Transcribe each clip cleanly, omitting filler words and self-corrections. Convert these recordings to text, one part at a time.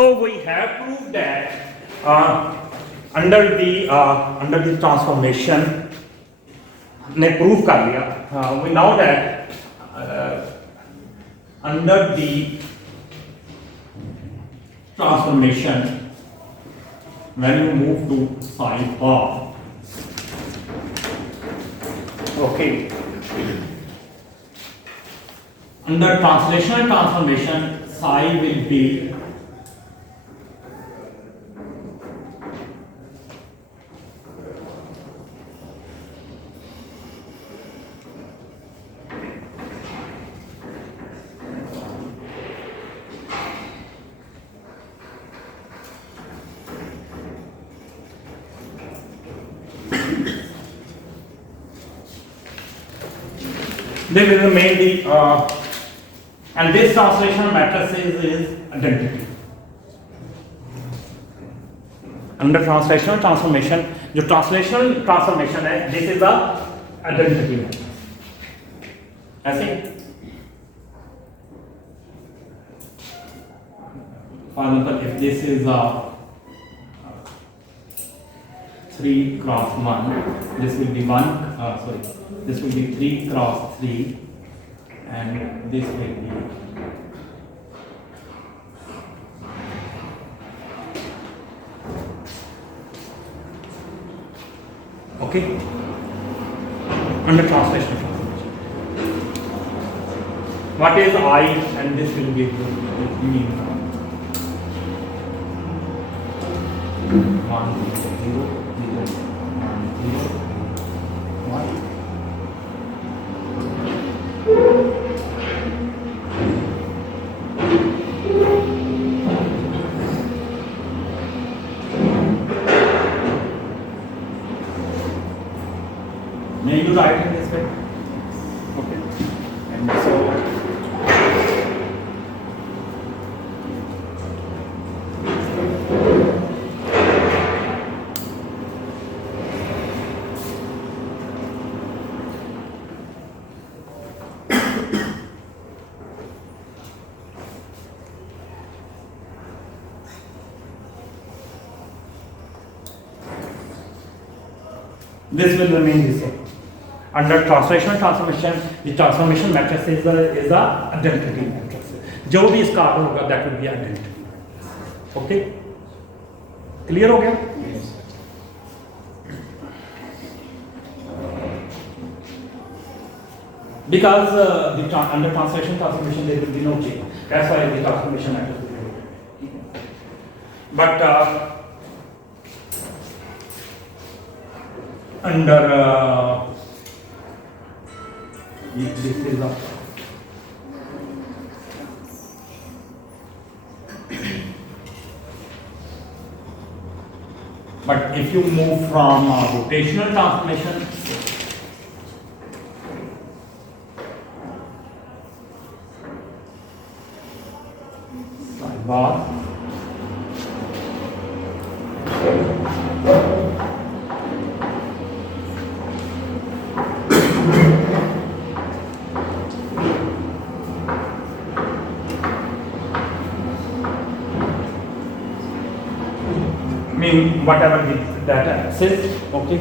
So we have proved that under the transformation ने prove कर लिया. We know that under the transformation when you move to psi bar, okay, under translational transformation psi will be they will remain the and this translational matrices is identity. Under translational transformation, जो translational transformation है, this is the identity matrix. ऐसे for example, if this is a 3 cross 1, this will be 1, sorry, this will be 3 cross 3, and this will be okay under translation. What is I, and this will be mean 1 0 1 0 1. May you write in this way? Okay. And so this will remain the same. Under translational transformation, the transformation matrix is the identity matrix. जो भी इसका order होगा, that will be identity. Okay? Clear हो गया? Yes. Because under translation transformation there will be no change. That's why the transformation matrix will be okay. But under this is a but if you move from rotational transformation bar mean whatever the data says, okay.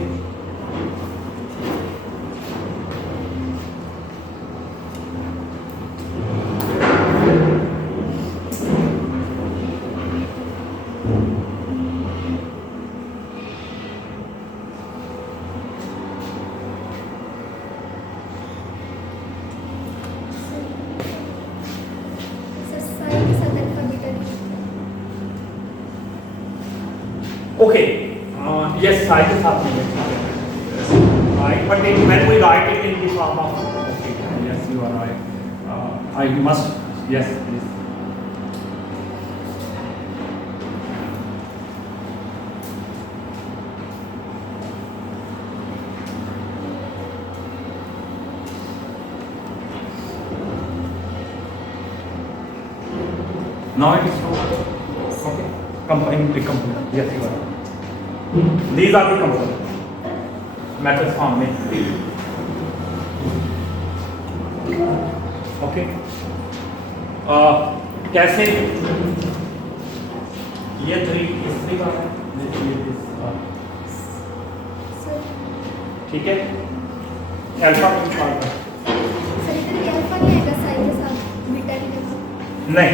Okay, yes, I just have to right, but when we write it in the form of, okay, yes, you are right. I must, yes, please. Now it is true. Okay, component, yes, you are right. These are the components. Matrix form में. Okay. कैसे ये 3 इस 3 का है, sir ठीक है। Alpha को निकालना सर इधर ये अल्फा नहीं आएगा साइन के साथ बीटा की जगह। नहीं,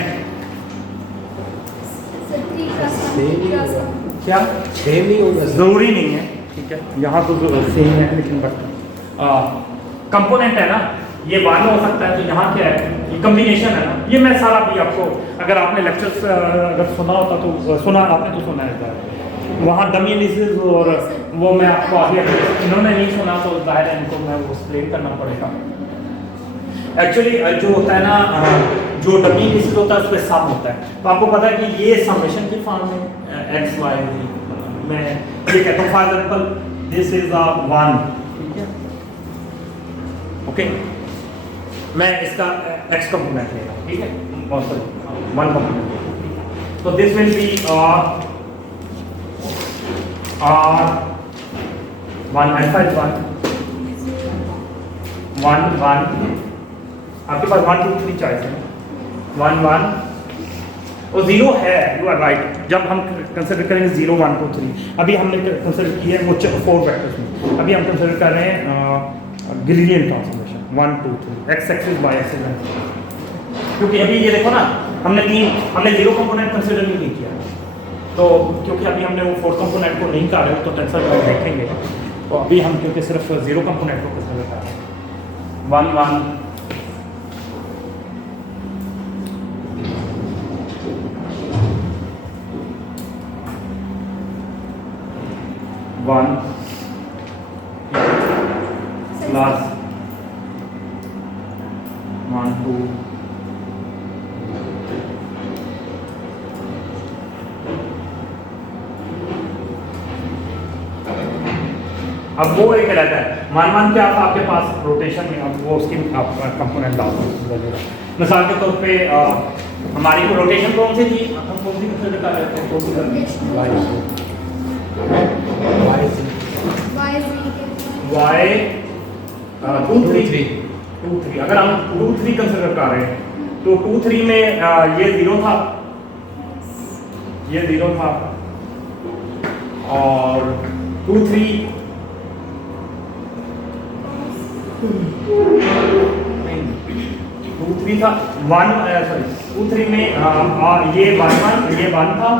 सर 3 क्रॉस 1 Same ही क्रॉस होगा। 1 क्या सेम नहीं होगा सर। जरूरी नहीं है, ठीक है। यहाँ तो सेम है, लेकिन बट कंपोनेंट है ना, ये 1 हो सकता है, तो यहाँ क्या है, ये कम्बिनेशन है ना। ये मैं सारा भी आपको, अगर आपने लेक्चर्स अगर सुना होता तो सुना, आपने तो सुना है वहाँ डमी एनालिसिस, और वो मैं आपको आगे, इन्होंने नहीं सुना तो जाहिर है इनको मैं वो एक्सप्लेन करना पड़ेगा। एक्चुअली जो होता है ना, जो डमी एनालिसिस होता है उसमें सम होता है, तो आपको पता है कि ये समेशन की फॉर्म में एक्स वाई मैं ये कहता हूँ, for example this is a 1, ठीक है, ओके। मैं इसका x कंपोनेंट ले रहा हूँ, ठीक है, और सॉरी 1 कंपोनेंट, तो this will B R 1 alpha is 1 1 1, आपके पास 1 2 3 चॉइस है, 1 1 और 0 है, यू आर राइट। जब हम कंसिडर करेंगे 0 1 2 3, अभी हमने कंसिडर किया है वो 4 वेक्टर्स में, अभी हम कंसिडर कर रहे हैं Gillian transformation 1 2 3 x axis y axis, क्योंकि अभी ये देखो ना, हमने 0 कंपोनेंट कंसिडर नहीं किया, तो क्योंकि अभी हमने वो 4 कंपोनेंट को नहीं कर रहे, तो टेंसर में देखेंगे, तो अभी हम क्योंकि सिर्फ 0 कंपोनेंट को कंसिडर कर रहे हैं 1 1 1 प्लस 1 2 अब वो एक रहता है 1 1 क्या था आपके पास रोटेशन में, अब वो उसकी आप कंपोनेंट डाल दो। मिसाल के तौर पे हमारी रोटेशन कौन सी थी, हम कौन सी कंसिडर कर रहे थे, कौन सी y y 2 3 2 3, अगर हम 2 3 कंसिडर कर रहे हैं तो 2 3 में ये 0 था, ये 0 था, और 2 3 2 3 था 1 सॉरी 2 3 में ये 1 1 ये 1 था,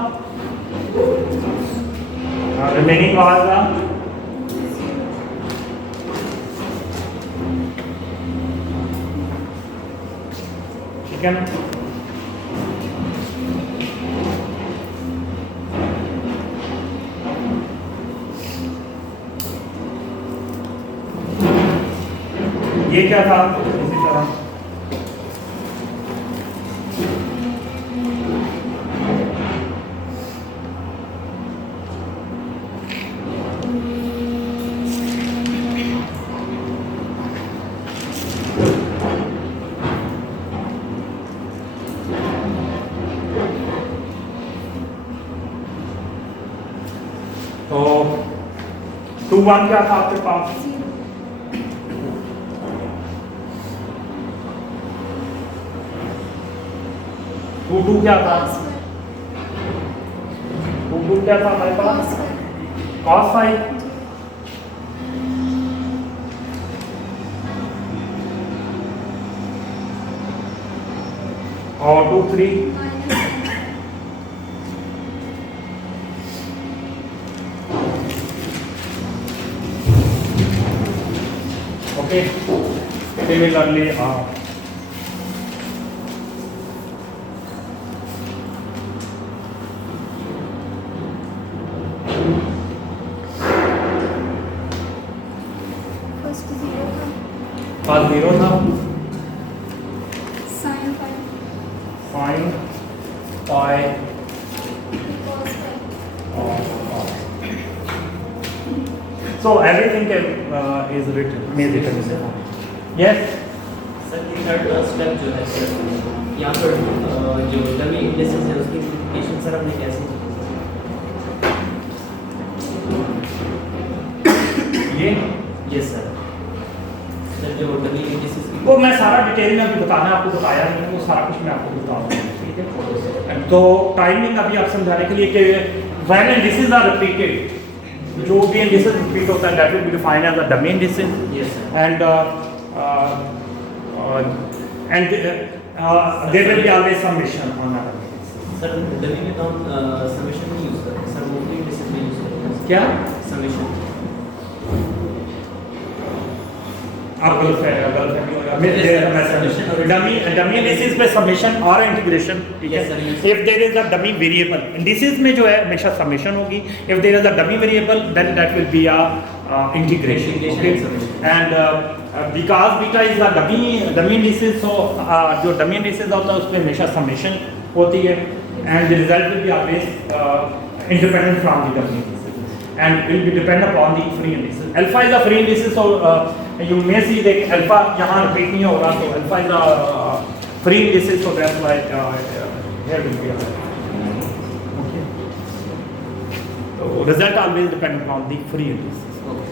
रिमेनिंग वाला था ठीक है ना। ये क्या था, इसी तरह तो 2 1 क्या था आपके पास, 2 2 क्या था, 2 2 क्या था हमारे पास, cos phi, और 2 3 ओके। सिमिलरली फर्स्ट 0 था, पास 0 था, sine phi sin phi cos phi. so everything is written may written in the form. Yes, sir ये थर्ड स्टेप जो है सर, यहाँ पर जो डमी इंडेक्सेस है उसकी सिम्प्लिफिकेशन सर हमने कैसे की? ये सर जो डमी इंडेक्सेस की वो मैं सारा डिटेल में अभी बताना है, आपको बताया नहीं, वो सारा कुछ मैं आपको बताऊंगा, ठीक है। तो टाइमिंग अभी आप समझाने के लिए कि व्हेन इंडिसेस आर रिपीटेड, जो भी इंडिसेस रिपीट होता है that will be defined as a dummy indices Yes, sir. and there will be always summation on that. Sir dummy में तो हम समेशन नहीं यूज़ करते सर, मोस्टली इंडिसेस में यूज़ करते हैं क्या समेशन। आप गलत है डमी इंडिसेस पे समेशन और इंटीग्रेशन, ठीक है। Yes, sir, yes. If there is a dummy variable indices में जो है हमेशा समेशन होगी, if there is a dummy variable then that will be a integration, Integration okay. and summation. And because beta is the dummy indices, सो जो dummy indices होता है उसमें हमेशा समेशन होती है and the result will be always independent from the dummy indices and will be depend upon the free indices. Alpha is a free indices, so you may see that alpha यहाँ repeat नहीं होगा, so alpha is a free indices, so that's why here will be a okay. So result always depend upon the free indices. Okay.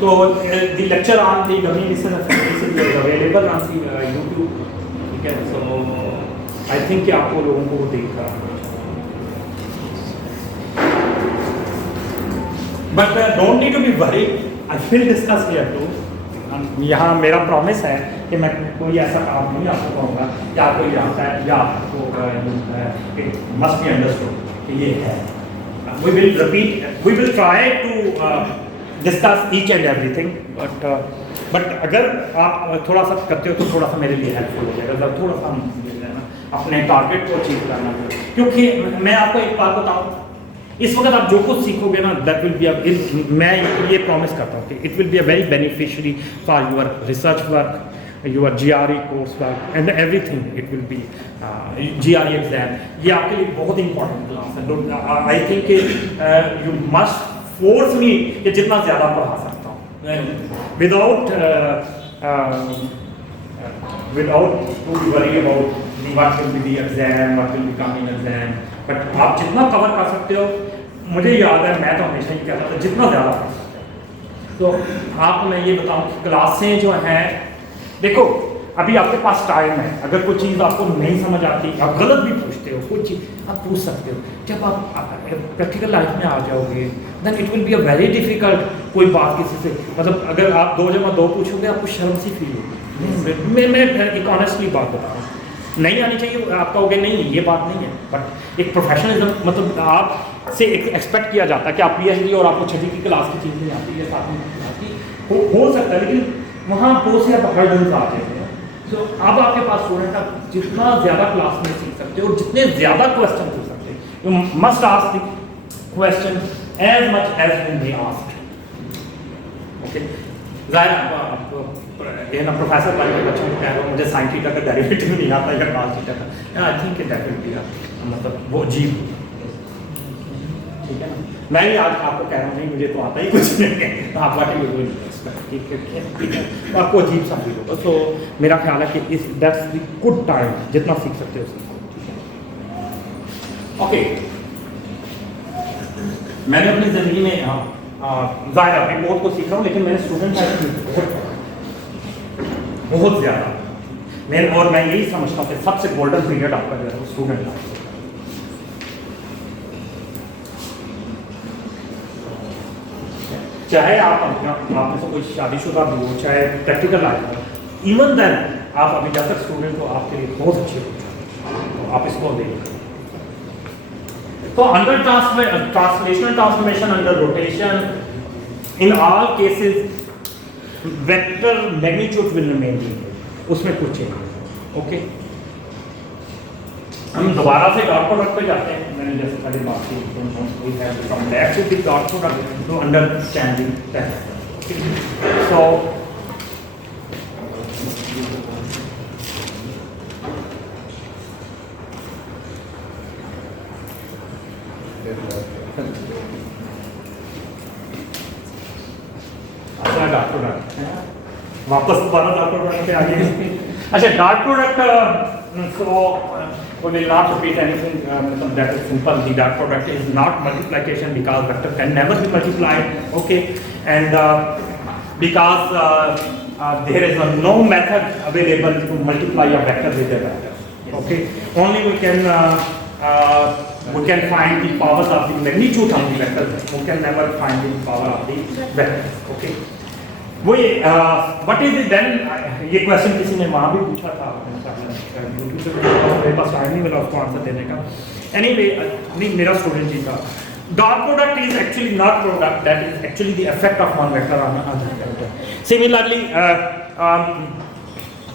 So the lecture on the dummy indices and free indices is available on the YouTube. ठीक है, so I think कि आपको लोगों को वो देखा, but don't need to be worried. I will discuss here too. यहाँ मेरा प्रॉमिस है कि मैं कोई ऐसा काम नहीं आपको कहूँगा कि आपको ये आता है या आपको मस्ट बी अंडरस्टूड कि ये है. We will repeat. We will try to discuss each and everything. But अगर आप थोड़ा सा करते हो तो थोड़ा सा मेरे लिए हेल्पफुल हो जाएगा. अगर थोड़ा सा अपने टारगेट को अचीव करना, क्योंकि मैं आपको एक बात बताऊं, इस वक्त आप जो कुछ सीखोगे ना दैट विल बी मैं ये प्रॉमिस करता हूँ कि it will be a very beneficiary for your research work, your GRE course work and everything. It will be GRE exam, ये आपके लिए बहुत इंपॉर्टेंट क्लास है. I think you must force me कि जितना ज़्यादा पढ़ा सकता हूँ without to worry about what will be the exam, what will be coming exam, but आप जितना कवर कर सकते हो, मुझे याद है मैं तो हमेशा ही कहता था जितना ज़्यादा कर सकते हो. तो आपको मैं ये बताऊं कि क्लासें जो हैं, देखो अभी आपके पास टाइम है, अगर कोई चीज़ आपको नहीं समझ आती, आप गलत भी पूछते हो, कोई चीज़ आप पूछ सकते हो. जब आप प्रैक्टिकल लाइफ में आ जाओगे then it will be a very difficult कोई बात किसी से, मतलब अगर आप 2 जमा 2 पूछोगे आपको शर्म सी फील होगी. मैं एक ऑनेस्टली बात बता रहा हूँ, नहीं आनी चाहिए, आप कहोगे नहीं ये बात नहीं है, बट एक प्रोफेशनलिज्म मतलब आपसे एक एक्सपेक्ट किया जाता है कि आप PhD और आपको 6वीं की क्लास की चीज़ नहीं आती है, 7वीं की क्लास की हो सकता है, लेकिन वहाँ 2 से आप हर्डल्स आ जाते हैं. तो अब आपके पास स्टूडेंट आप जितना ज़्यादा क्लास में सीख सकते हो और जितने ज़्यादा क्वेश्चन पूछ सकते हो, you must ask the question as much as you may ask. Okay, ज़ाहिर आपको ये ना प्रोफेसर वाले के बच्चों को कह रहा हूँ मुझे साइन थीटा का डेरिवेटिव नहीं आता या कॉस थीटा का, I think that will B मतलब वो अजीब, ठीक है ना. मैं भी आज आपको कह रहा हूँ नहीं मुझे तो आता ही कुछ नहीं है, तो आप वाकई ठीक है, तो आपको अजीब सा फील होगा. तो मेरा ख्याल है कि इस दैट्स द गुड टाइम, जितना सीख सकते हो सीखो. ओके, मैंने अपनी ज़िंदगी में ज़ाहिर अभी बहुत कुछ सीख रहा हूँ, लेकिन मैंने स्टूडेंट लाइफ में बहुत ज़्यादा और मैं यही समझता हूँ कि सबसे गोल्डन पीरियड आपका जो है वो स्टूडेंट लाइफ. चाहे आप में से कोई शादीशुदा भी हो, चाहे प्रैक्टिकल लाइफ हो, इवन देन आप अभी जब तक स्टूडेंट हो आपके लिए बहुत अच्छे हो, तो आप इसको देखिए. तो under translational transformation, under rotation, in all cases vector magnitude will remain, उसमें कुछ चेंज. ओके, हम दोबारा से डॉट प्रोडक्ट पे जाते हैं. मैंने जैसे पहले बात की dot product to understanding that. So अच्छा डॉट प्रोडक्ट वापस दोबारा डॉट प्रोडक्ट पे आ गए. अच्छा dot product, so we will not repeat anything, that is simple. The dot product is not multiplication because vector can never be multiplied. Okay, and because there is no method available to multiply a vector with a vector. Okay, only we can find the powers of the magnitude of the vector. We can never find the power of the vector. Okay. What is it then? ये question किसी ने वहाँ भी पूछा था मेरे पास time नहीं मिला उसको आंसर देने का. Anyway, नहीं मेरा स्टूडेंट ही था. Dot product is actually not product. That is actually the effect of one vector on another vector. Similarly,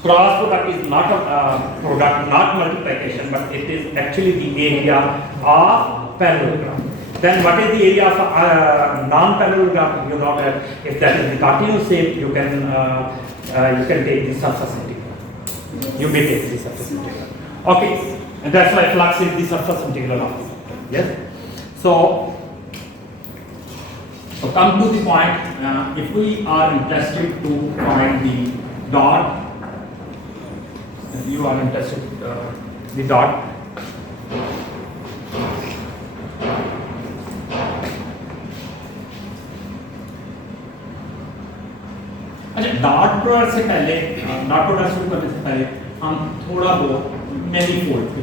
cross product is not a product, not multiplication, but it is actually the area of parallelogram. Then what is the area of non-parallelogram? You know that if that is the Cartesian shape, you can take the surface integral. You may take the surface integral. Okay, and that's why flux is the surface integral of it. Yes. So come to the point. If we are interested to find the dot, if you are interested the dot. अच्छा, dot product से पहले dot product शुरू करने से पहले हम थोड़ा बहुत मैनीफोल्ड पे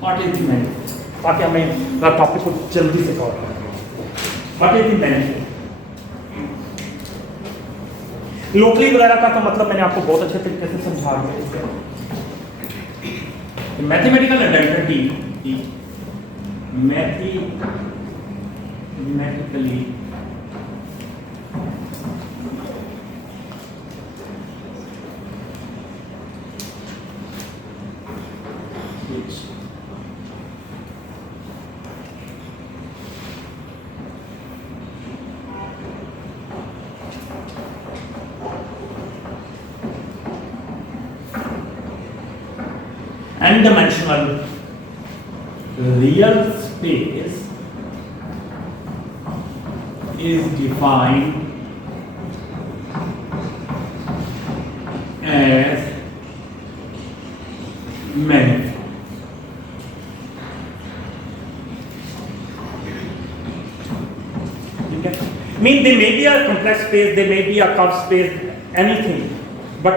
व्हाट इज द मैनीफोल्ड ताकि हमें टॉपिक को जल्दी से कवर करें. What is the manifold? Locally वगैरह का तो मतलब मैंने आपको बहुत अच्छे तरीके से समझा दिया. Mathematical identity mathematically n-dimensional real space is defined as manifold. Okay. Mean there may be a complex space, there may be a curved space, anything, but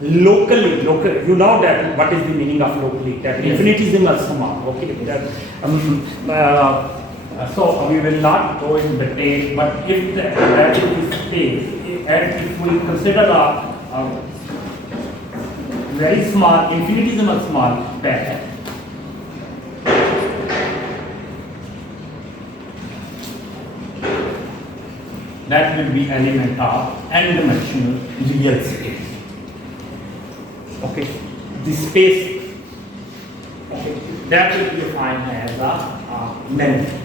locally, you know that what is the meaning of locally? That infinitesimal sum. Okay. That, so we will not go in detail, but if that is the space, and if we consider a very small, infinitesimal small pair, that will be element of n-dimensional real space. Okay, the space, okay, that will be defined as a manifold.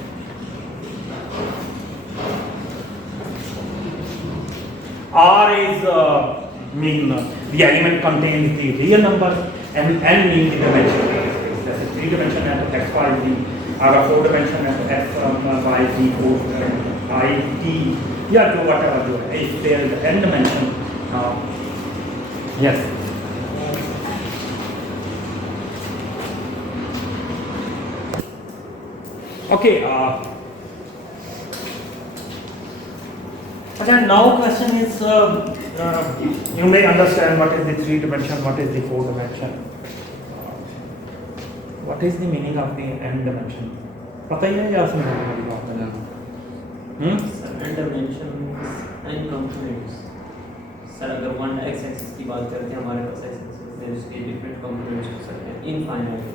R is the element contains the real numbers, and n means the dimension. That's a 3-dimension and x, y, z, or a 4-dimension and x, y, z, 4, I, t, yeah, do whatever you want. If there is n dimension, yes. Okay. Now question is, you may understand what is the 3-dimension, what is the 4-dimension. What is the meaning of the n-dimension? पता ही है या समझ में नहीं आता है? n-dimension means n components. Sir अगर 1 x-axis की बात करते हैं हमारे पास x-axis है उसके different components हो सकते हैं infinite.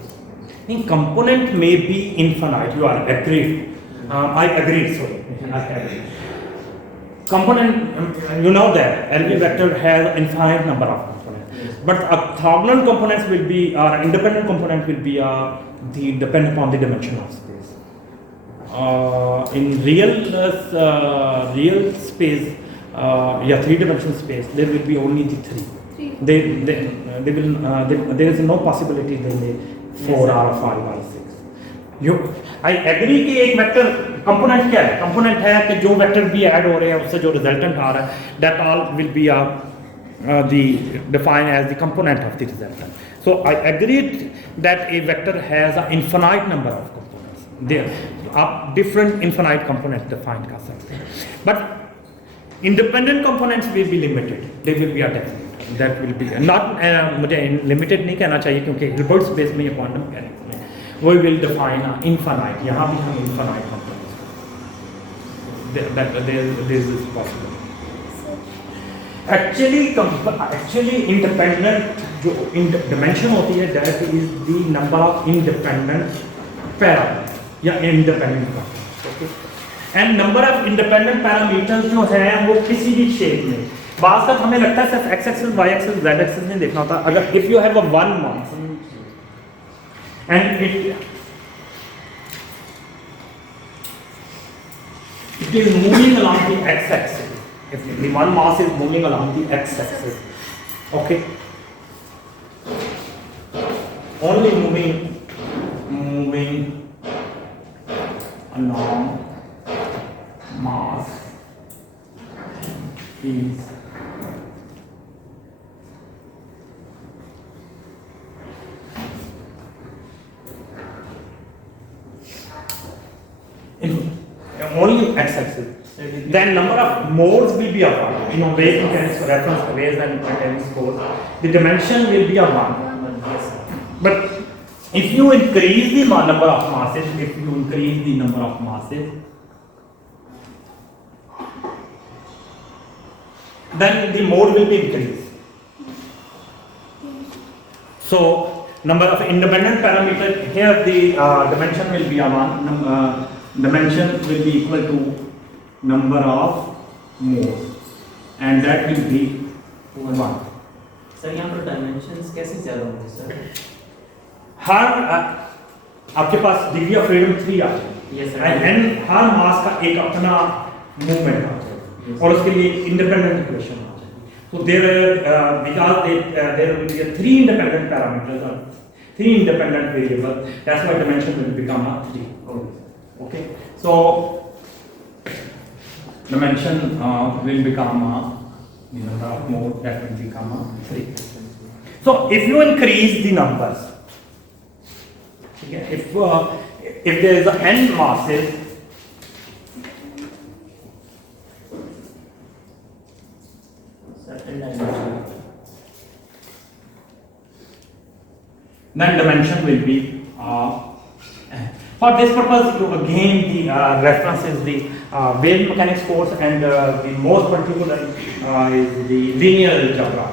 In component may be infinite. You are agreed. I agree. Sorry, I agree. Component, you know that LV vector has infinite number of components, but orthogonal components will be, independent component will be depend upon the dimension of space. In real space, 3-dimensional space, there will be only the 3. They will there is no possibility that they 4 or 5 or 6. I agree कि एक vector component क्या है? Component है कि जो vector भी add हो रहे हैं उससे जो रिजल्टेंट आ रहा है, that all will be defined as the component of the resultant. So I agreed that a vector has an infinite number of components. There, आप different infinite components define कर सकते हैं. But Independent components will be limited. They will be a definite. That will be not मुझे limited नहीं कहना चाहिए क्योंकि Hilbert space में ये quantum mechanics में we will define infinite. यहाँ भी हम infinite components. That this is possible. Actually independent जो dimension होती है that is the number of independent parameters या independent components. Okay. And number of independent parameters जो हैं वो किसी भी शेप में बात का हमें लगता है सिर्फ x axis y axis z axis नहीं देखना होता अगर if you have a one mass and it is moving along the x axis, if the one mass is moving along the x axis, okay, only moving along mass is only x-axis. Then number of modes will be a 1. You know, wave mechanics reference waves and mechanics course. The dimension will be a 1. But if you increase the number of masses, then the mode will be increased. So number of independent parameters here, the dimension will be a 1. Dimension will be equal to number of modes, and that will be 1. Sir यहाँ पर dimensions कैसे ज्यादा होंगे sir? हर आपके पास degree of freedom 3 आ जाए and हर मास का एक अपना मूवमेंट आ जाए और उसके लिए इंडिपेंडेंट इक्वेशन आ जाए. So there because there will be 3 independent parameters or 3 independent variables. That's why dimension will become a 3. Okay, so dimension will become the number of modes that will become 3. So if you increase the numbers, okay, if there is n masses, certain dimension, then dimension will be for this purpose again the reference is the wave mechanics course and the most particular is the linear algebra.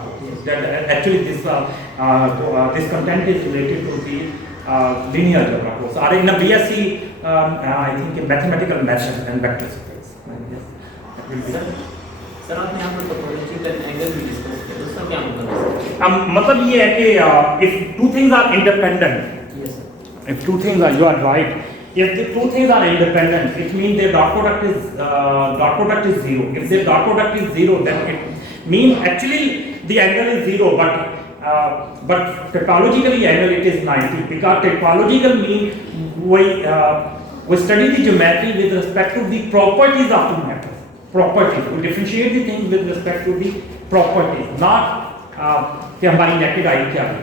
That actually this content is related to the linear algebra course or in a BSc I think in mathematical methods and vector space. Sir आपने यहाँ पर topological angle भी discuss किया, उसका क्या मतलब है? मतलब ये है कि if two things are independent, Yes, sir. if two things are, you are right. If the two things are independent, it means their dot product is 0. If their dot product is 0, then it means actually the angle is 0, but topologically angle it is 90 because topological means we study the geometry with respect to the properties of the matter. Properties. We differentiate the things with respect to the properties, not कि हमारी naked eye क्या है.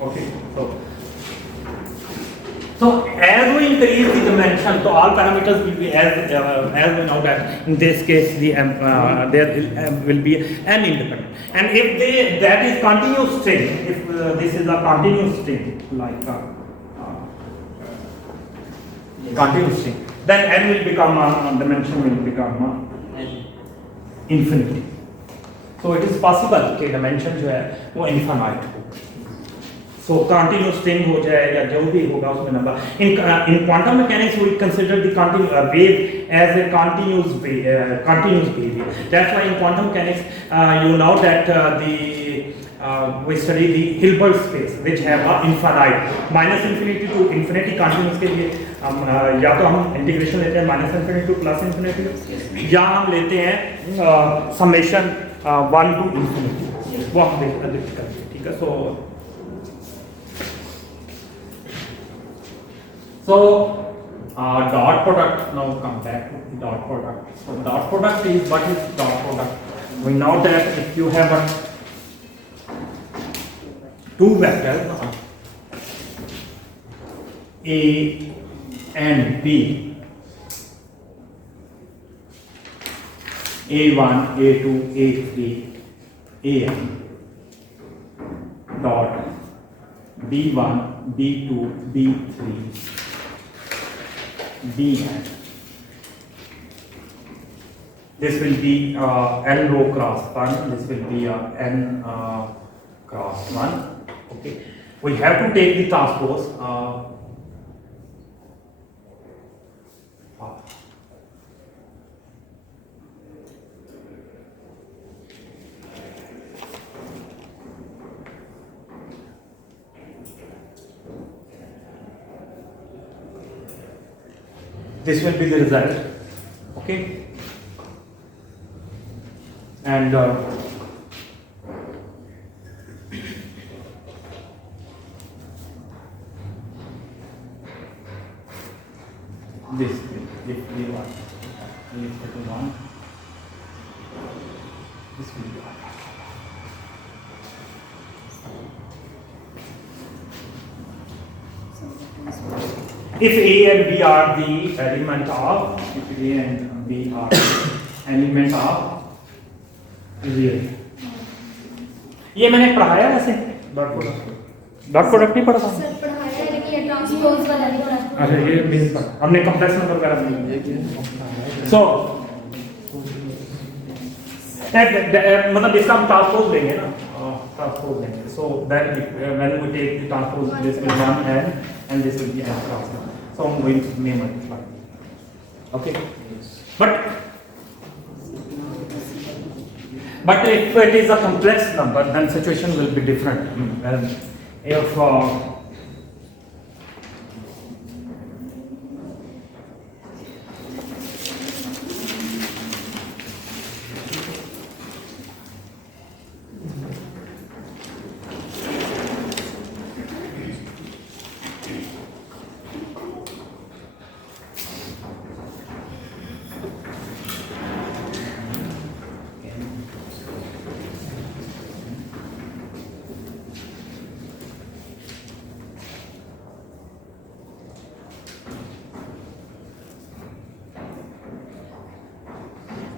Okay, so as we increase the dimension, so all parameters will be as we know that in this case the there will be n independent, and if that is continuous string, if this is a continuous string like continuous string, then n will become dimension will become infinity. So it is possible कि dimension जो है वो infinite हो. So continuous string हो जाए या जो भी होगा उसमें number. In quantum mechanics we consider the wave as a continuous wave. That's why in quantum mechanics you know that we study the Hilbert space which have a infinite minus infinity to infinity continuous के लिए या तो हम integration लेते हैं minus infinity two plus infinity या हम लेते हैं समेशन 1 to infinity. वो हम देखते हैं, ठीक है. So dot product, now come back to the dot product. So dot product is, what is dot product? We know that if you have two vectors A and B, A1, A2, A3, AN dot B1, B2, B3, BN. This will be N row cross 1, this will be N cross 1. Okay, we have to take the transpose. This will be the result. Okay, and this if we want is equal to 1, this will be 1. If A and B are the element of, if A and B are the element of real, ये मैंने पढ़ाया वैसे dot product नहीं पढ़ा था। Sir पढ़ाया है लेकिन ये ट्रांसपोज वाला नहीं पढ़ा। अच्छा ये मेन पढ़ा हमने कॉम्प्लेक्स नंबर वगैरह नहीं किया। सो मतलब इसका हम ट्रांसपोज लेंगे ना, ट्रांसपोज लेंगे। So then when we take the transpose this will be 1 and this will be n cross 1. So I'm going to may multiply. Okay, but if it is a complex number, then situation will be different. If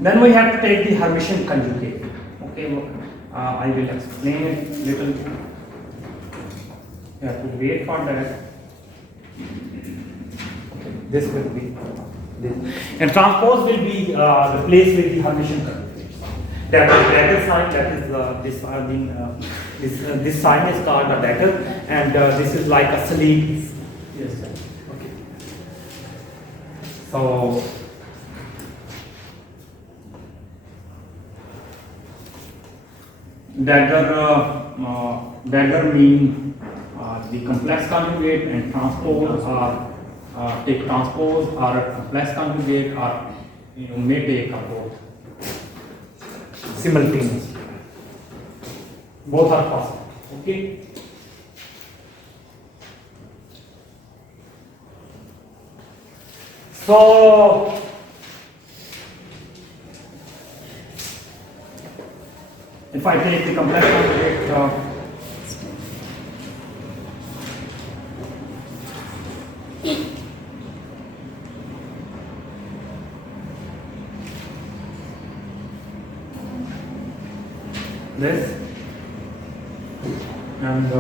then we have to take the Hermitian conjugate. Okay, I will explain it little. You have to wait for that. Okay, this will be this, and transpose will be replaced with the Hermitian conjugate. That is dagger sign. That is this sign is called a dagger, and this is like a sleeve. Yes, sir. Okay. So. Dagger mean the complex conjugate, and transpose are take transpose or a complex conjugate, or you may take both simultaneously. Both are possible. Okay. So if I take the complex conjugate, this, and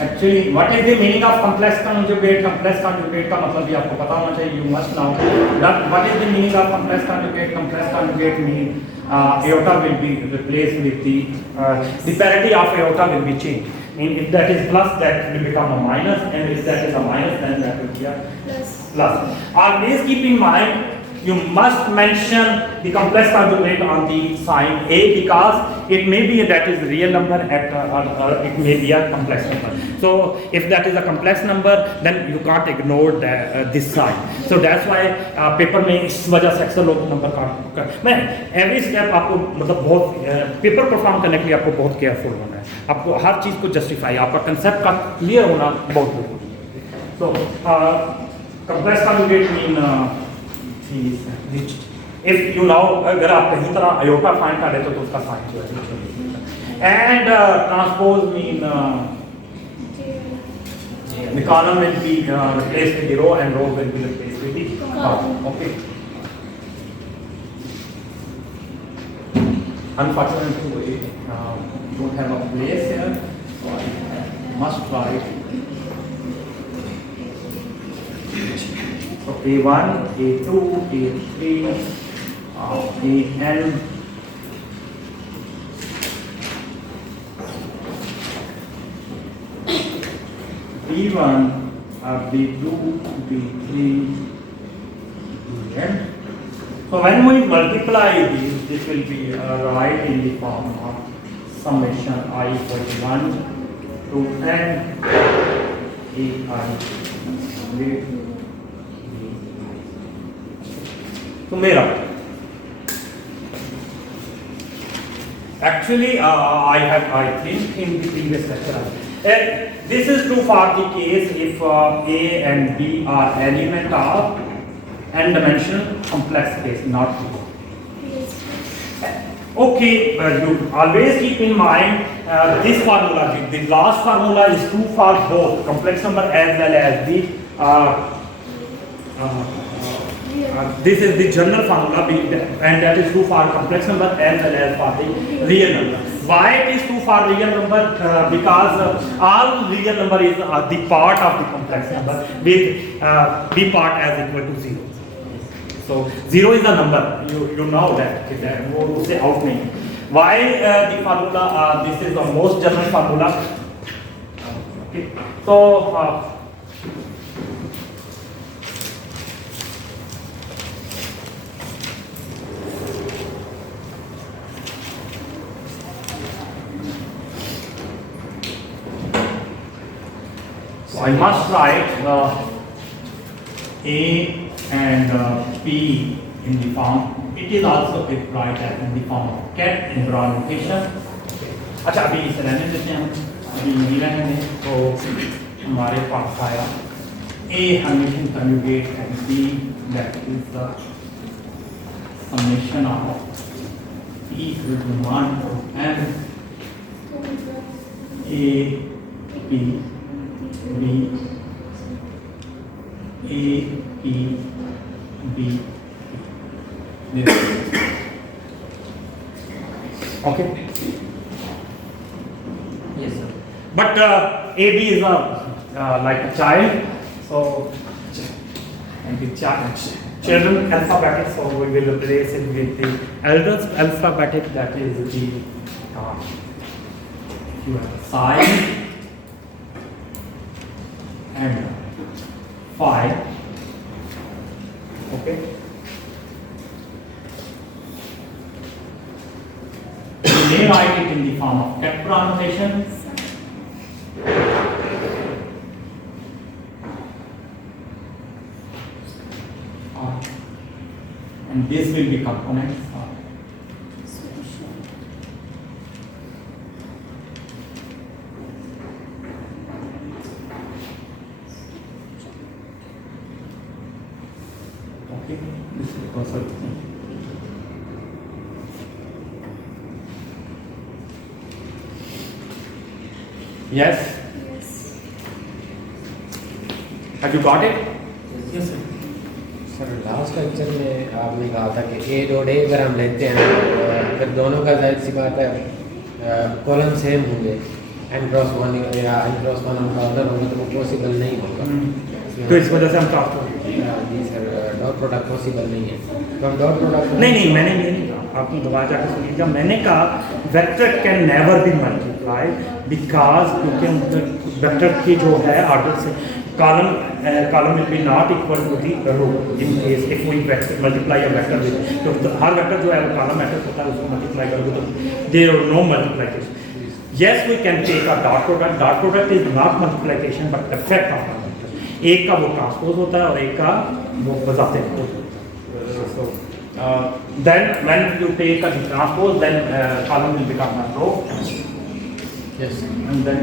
actually what is the meaning of complex conjugate? Complex conjugate का मतलब भी आपको पता होना चाहिए. You must know that what is the meaning of complex conjugate? Complex conjugate means iota will be replaced with the parity of iota will be changed. mean if that is plus, that will become a minus, and if that is a minus, then that will be a plus. Always keep in mind, you must mention the complex conjugate on the sign A, because it may be that is real number or it may be a complex number. So if that is a complex number, then you can't ignore this sign. So that's why paper में इस वजह से अक्सर लोग number काट मैं every step आपको मतलब बहुत पेपर परफॉर्म करने के लिए आपको बहुत केयरफुल होना है. आपको हर चीज़ को जस्टिफाई, आपका कंसेप्ट का क्लियर होना बहुत जरूरी है. So complex conjugate mean if you know, अगर आप कहीं तरह आयोटा फाइंड कर रहे तो उसका साइन जो है, and transpose mean The column will be replaced with the row and row will be replaced with the column. Okay. Unfortunately, we don't have a place here, so I must write. So A1, A2, A3, AN. B1, B2, B3, Bn. So when we multiply these, this will be right in the form of summation I equal to 1 to n ai. So मेरा actually I think in the previous lecture this is true for the case if A and B are element of n-dimensional complex space, not zero. Okay, you always keep in mind this formula. The last formula is true for both complex number as well as the this is the general formula, and that is true for complex number as well as for the real number. Why it is true for real number? Because all real number is the part of the complex number with b part as equal to 0. So 0 is the number. You know that. वो उससे out नहीं. Why the formula? This is the most general formula. Okay. So I must write A and P in the form. It is also a write as in the form of cat in broad notation. अच्छा अभी इसे रहने देते हैं हम. अभी नहीं रहने दें तो हमारे पास आया A Hamilton conjugate and B, that is the summation of P equal to 1 to n A P B A P B. Okay. Yes, sir. But AB is like a child, so and the children alphabetic, so we will replace it with the elders alphabetic. That is the you have psi and phi. Okay. You may write it in the form of Kepler notation. And this will be components. Okay, this is also. Yes. Yes. Have you got it? Yes, sir. Sir last lecture में आपने कहा था कि ए dot A अगर हम लेते हैं फिर दोनों का जाहिर सी बात है कॉलम सेम होंगे एन क्रॉस 1 या एन क्रॉस 1 का ऑर्डर होगा तो वो पॉसिबल नहीं होगा। तो इस वजह से हम चाहते हैं जी सर डॉट प्रोडक्ट पॉसिबल नहीं है तो हम डॉट प्रोडक्ट नहीं मैंने ये नहीं कहा, आपने दोबारा जाकर सुनिएगा। मैंने कहा vector can never be multiplied because क्योंकि वेक्टर की जो है ऑर्डर से column will be not equal to the row in case if we multiply a vector with तो हर वेक्टर जो है वो column मैट्रिक्स होता है उसको मल्टीप्लाई करोगे तो there are no multiplication. Yes, we can take a dot product. Dot product is not multiplication but effect of a vector. एक का वो ट्रांसपोज होता है और एक का वो बजाते हैं. So then when you take a transpose, then column will become a row. Yes And then,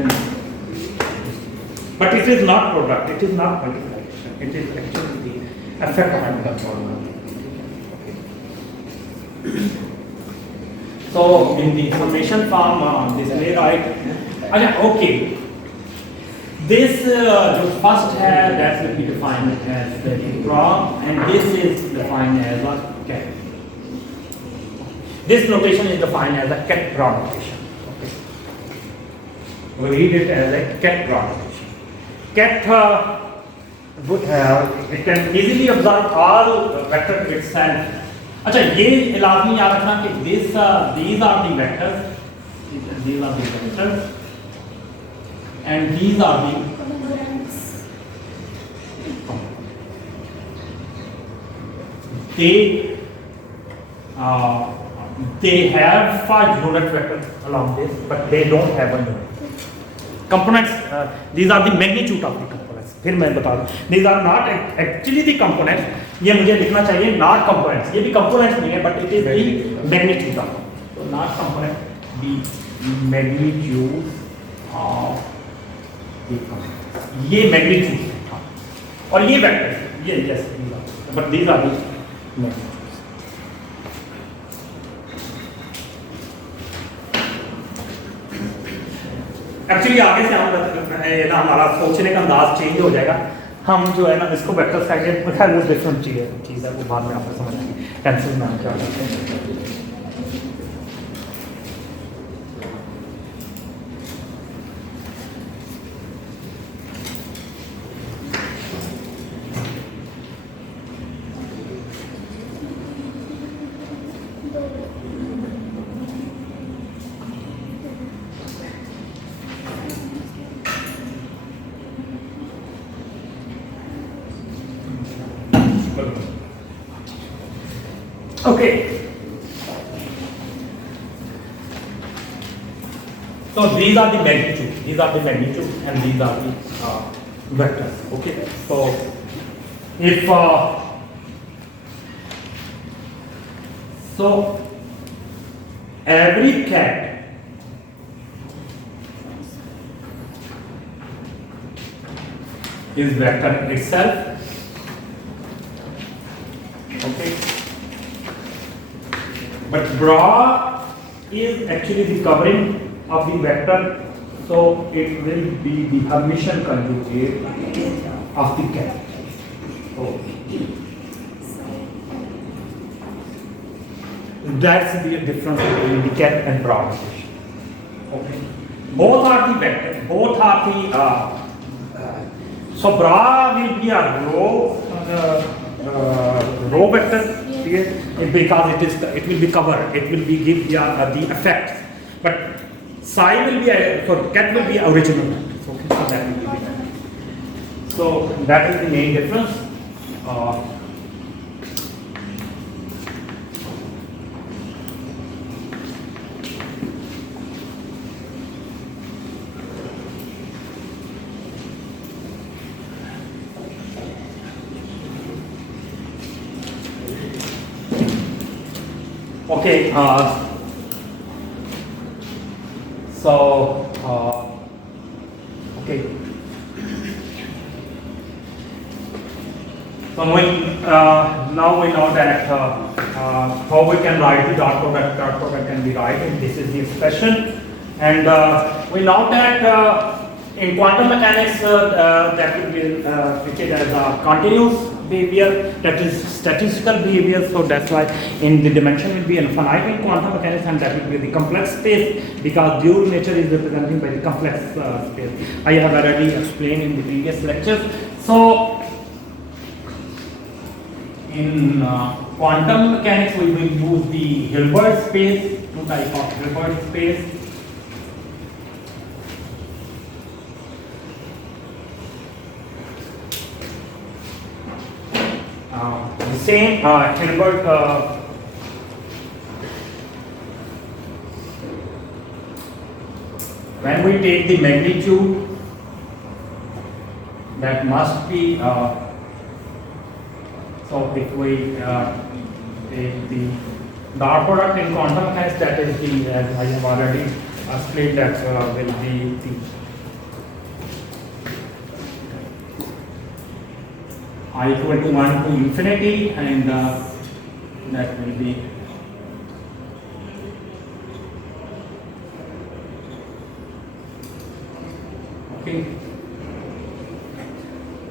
but it is not product, it is not multiplication, it is actually the effect of another formula. So in the summation form, this may write, okay, this जो first है that will be defined as the prop, and this is defined as a cat. This notation is defined as a cat prop notation. Okay. We read it as a cat prop notation. Cat would have, it can easily observe all vector itself. अच्छा ये लाजमी याद रखना कि these are the vectors, these are the vectors, and these are the they have a unit vector along this, but they don't have a unit components. These are the magnitude of the components. फिर मैं बता दूं, these are not actually the components. ये मुझे लिखना चाहिए not components. ये भी components नहीं है, but it is the magnitude of. So not component, the magnitude of the components. ये magnitude है, और ये vector, ये yes, these are, but these are the magnitudes. Actually आगे से हम ना हमारा सोचने का अंदाज चेंज हो जाएगा, हम जो है ना इसको वेक्टर्स कहेंगे, खैर वो डिफरेंट चीज़ है, वो बाद में आपको समझ आएगी टेंसेस में हम क्या करते हैं. Okay. So these are the magnitude. These are the magnitude, and these are the vectors. Okay. So if so, every cat is vector itself. Okay. But bra is actually the covering of the vector, so it will be the Hermitian conjugate of the cat. So that's the difference between the cat and bra notation. Okay. Both are the vector. Both are the. So bra will be a row vector. Because it will be covered, it will be give the effects, but psi will be for cat will be original. Okay, so that will be that. So that is the main difference. Okay, okay. So now we know that how we can write the dot product. Dot product can be written. This is the expression, and we know that in quantum mechanics that will be treated as a continuous behavior, that is statistical behavior. So that's why in the dimension will be infinite in quantum mechanics, and that will be the complex space, because dual nature is represented by the complex space. I have already explained in the previous lectures. So in quantum mechanics we will use the Hilbert space, two type of Hilbert space. The same Hilbert when we take the magnitude, that must be so if we take the dot product in quantum mechanics, that is the, as I have already explained, that will be the I equal to 1 to infinity, and that will be okay.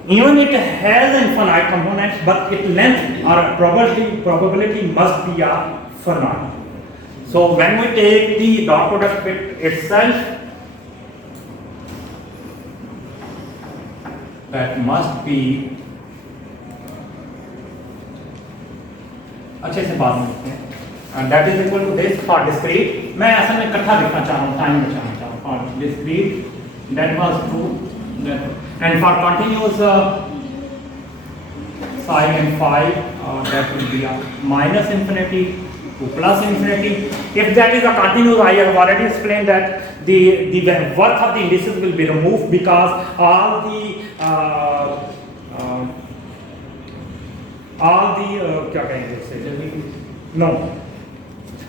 even it has an infinite component, but its length or probability must be a finite. So when we take the dot product with itself, that must be, अच्छे से बात करते हैं, and that is equal to this for discrete. मैं असल में इकट्ठा लिखना चाह रहा हूँ, टाइम बचाना चाह रहा हूँ. For discrete, that was true. And for continuous psi and phi, that will be a minus infinity to plus infinity. If that is a continuous, I have already explained that the worth of the indices will be removed because all the क्या कहेंगे इसे? No,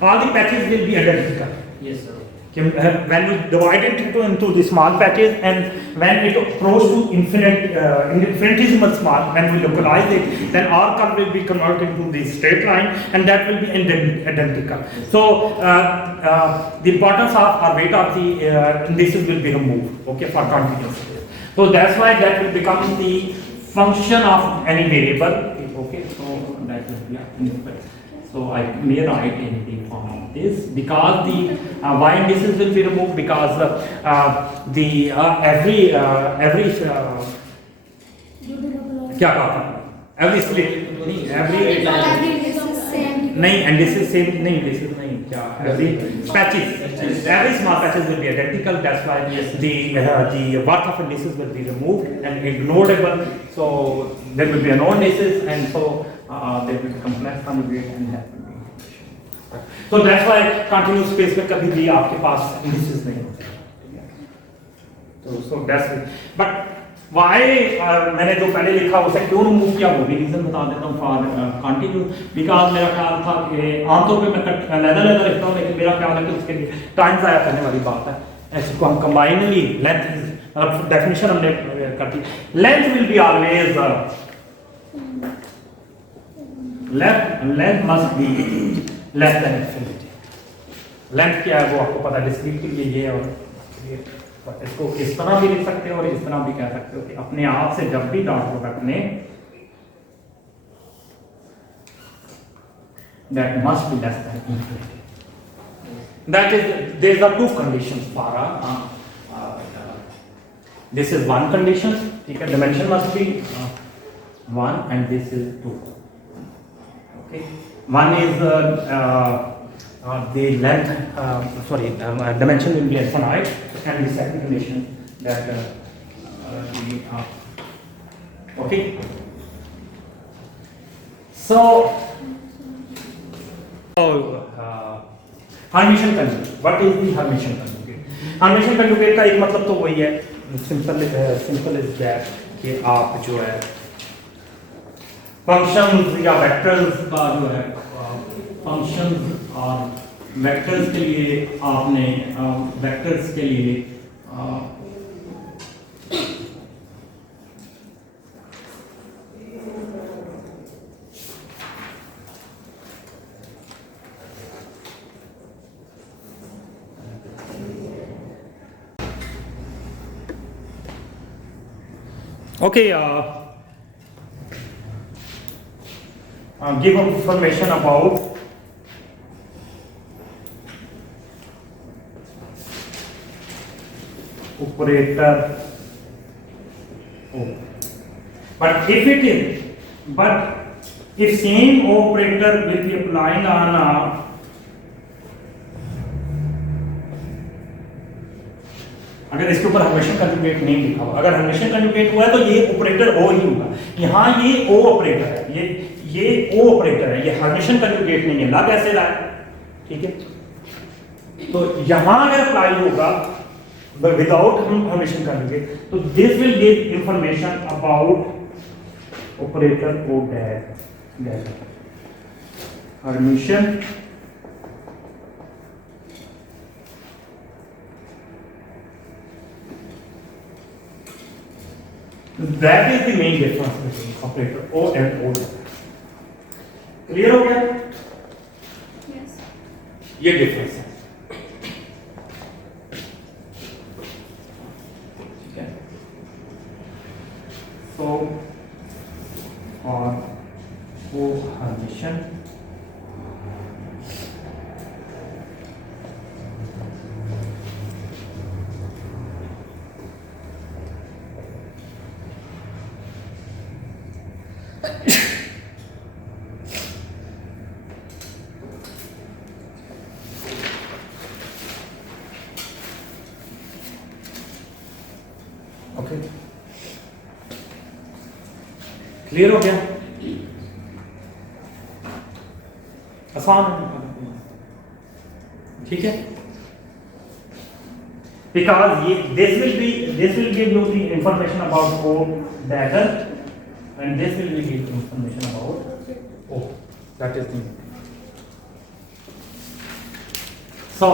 all the patches will be identical. Yes, sir. When we divide it into the small patches, and when it approaches to infinitesimal small, when we localize it, then our curve will be converted into the straight line, and that will be identical. So the importance of or weight of the indices will be removed, okay, for continuous. So that's why that will become the function of any variable, okay. So that will be a, so I may write in the form of this, because the y indices will be removed, because the every क्या कहा था, every split नहीं, every नहीं, and this is same नहीं, this is नहीं, क्या every patches, every small patches will be identical. That's why the worth of indices will be removed and ignorable. So there will be no indices, and so there will be complex conjugate, and that will be. So that's why continuous space में कभी भी आपके पास indices नहीं होते. So that's it. But why मैंने जो पहले लिखा उसे क्यों रिमूव किया वो भी रीजन बता देता हूँ. फॉर कंटिन्यूस, बिकॉज मेरा ख्याल था कि आमतौर पे मैं लैदर लिखता हूँ, लेकिन मेरा ख्याल है कि उसके लिए टाइम ज़ाया करने वाली बात है. ऐसे को हम कंबाइनली लेंथ डेफिनेशन हमने कर दी. Length will be always length must be less than infinity. Length क्या है वो आपको पता है, डिस्क्रीट के लिए ये है, और इसको इस तरह भी लिख सकते हो और इस तरह भी कह सकते हो कि अपने आप से जब भी डॉट प्रोडक्ट ने that must be less than infinity. That is, there are two conditions for this is one condition, ठीक है, dimension must be 1 and this is 2. Okay, one is the length, dimension will be infinite, and the second condition that okay. So Hermitian conjugate. What is the Hermitian conjugate? Hermitian conjugate का एक मतलब तो वही है, simple is that कि आप जो है फंक्शंस या वेक्टर्स का जो है फंक्शंस और वेक्टर्स के लिए आपने वेक्टर्स के लिए okay, give information about operator O. But if same operator will be applying on अगर इसके ऊपर हर्मिटियन कंजुगेट नहीं लिखा हुआ, अगर हर्मिटियन कंजुगेट हुआ है तो ये ऑपरेटर ओ ही होगा. यहाँ ये ओ ऑपरेटर है, ये ओ ऑपरेटर है, ये हर्मिटियन कंजुगेट नहीं है. लग ऐसे रहा है, ठीक है. तो यहाँ अगर अप्लाई होगा विदाउट हर्मिटियन कंजुगेट, तो this will give information about operator O dash hermitian That is the main difference between operator O and O. Clear हो गया? Yes. ये difference है. ठीक है. So और कोहर्निशन ओके क्लियर हो गया आसान है ठीक है because ये this will give you the information about O dagger and this will give you information about O that is the so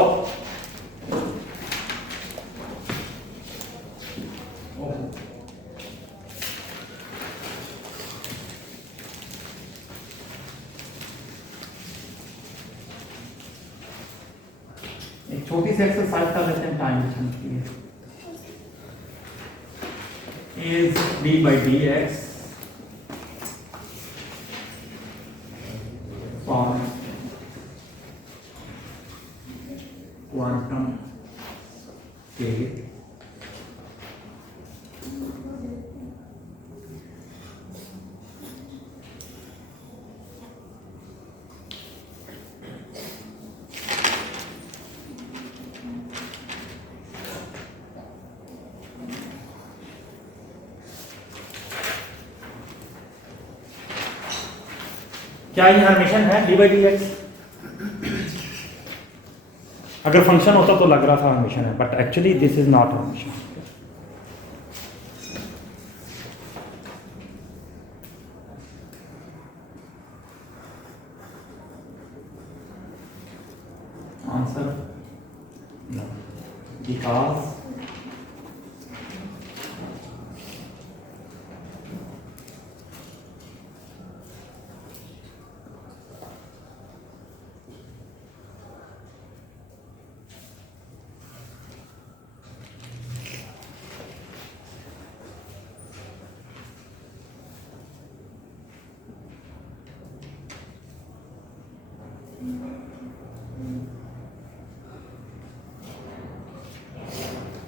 एक छोटी सी एक्सरसाइज कर लेते हैं टाइम बचाने के लिए is d by dx from quantum k क्या ये हर्मिशन है डी बाई डी एक्स अगर फंक्शन होता तो लग रहा था हर्मिशन है but actually this is not Hermitian answer because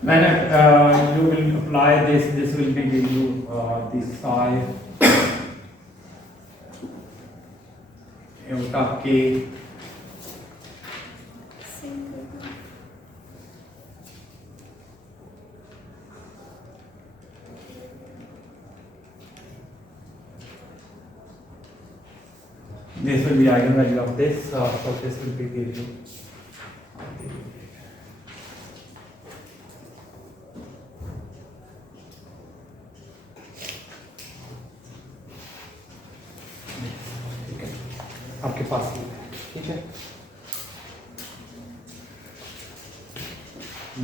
when you will apply this will be give you the psi iota k this will be eigenvalue of this so this will be give you आपके पास ठीक है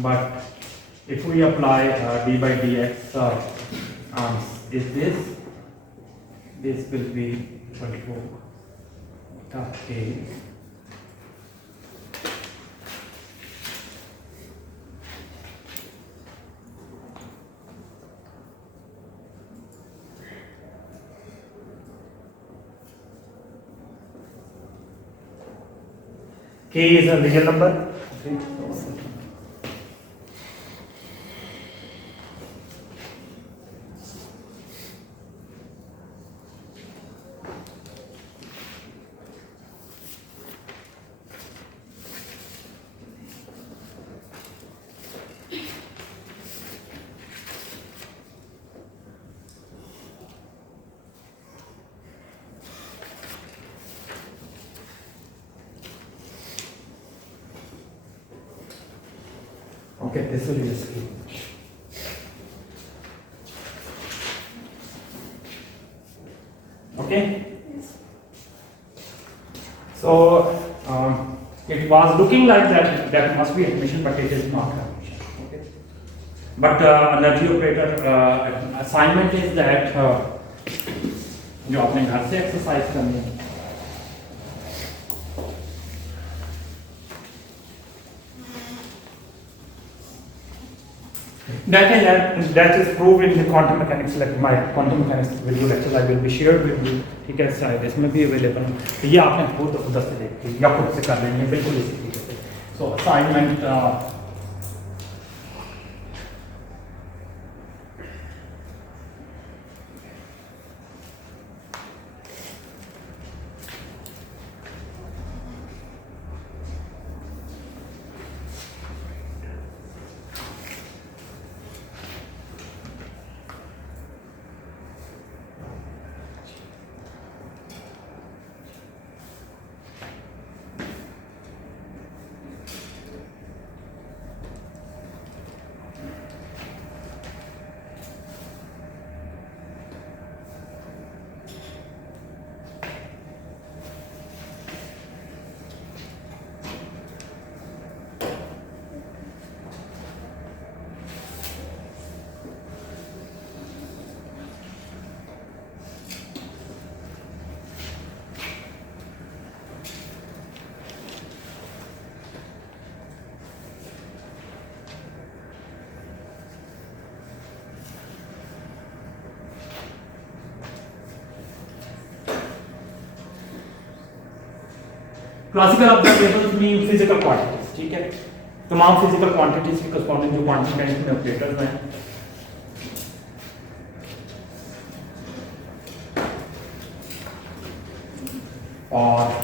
but if we apply d by dx is this will be equal to k K is a real number. Okay, this will be the screen. Okay. So it was looking like that must be admission, but it is not admission. Okay. But energy operator assignment is that जो आपने घर से exercise करनी है that is proved in the quantum mechanics, like my quantum mechanics video lectures I will be shared with you, ठीक है, शायद इसमें भी अवेलेबल है, तो ये आपने खुद से देख के या खुद से कर लेनी है बिल्कुल इसी तरीके से. So assignment classical observations mean physical quantities, ठीक है, तमाम फिजिकल क्वांटिटीज की करस्पॉन्डिंग जो क्वांटम मैकेनिक्स में ऑपरेटर्स हैं, और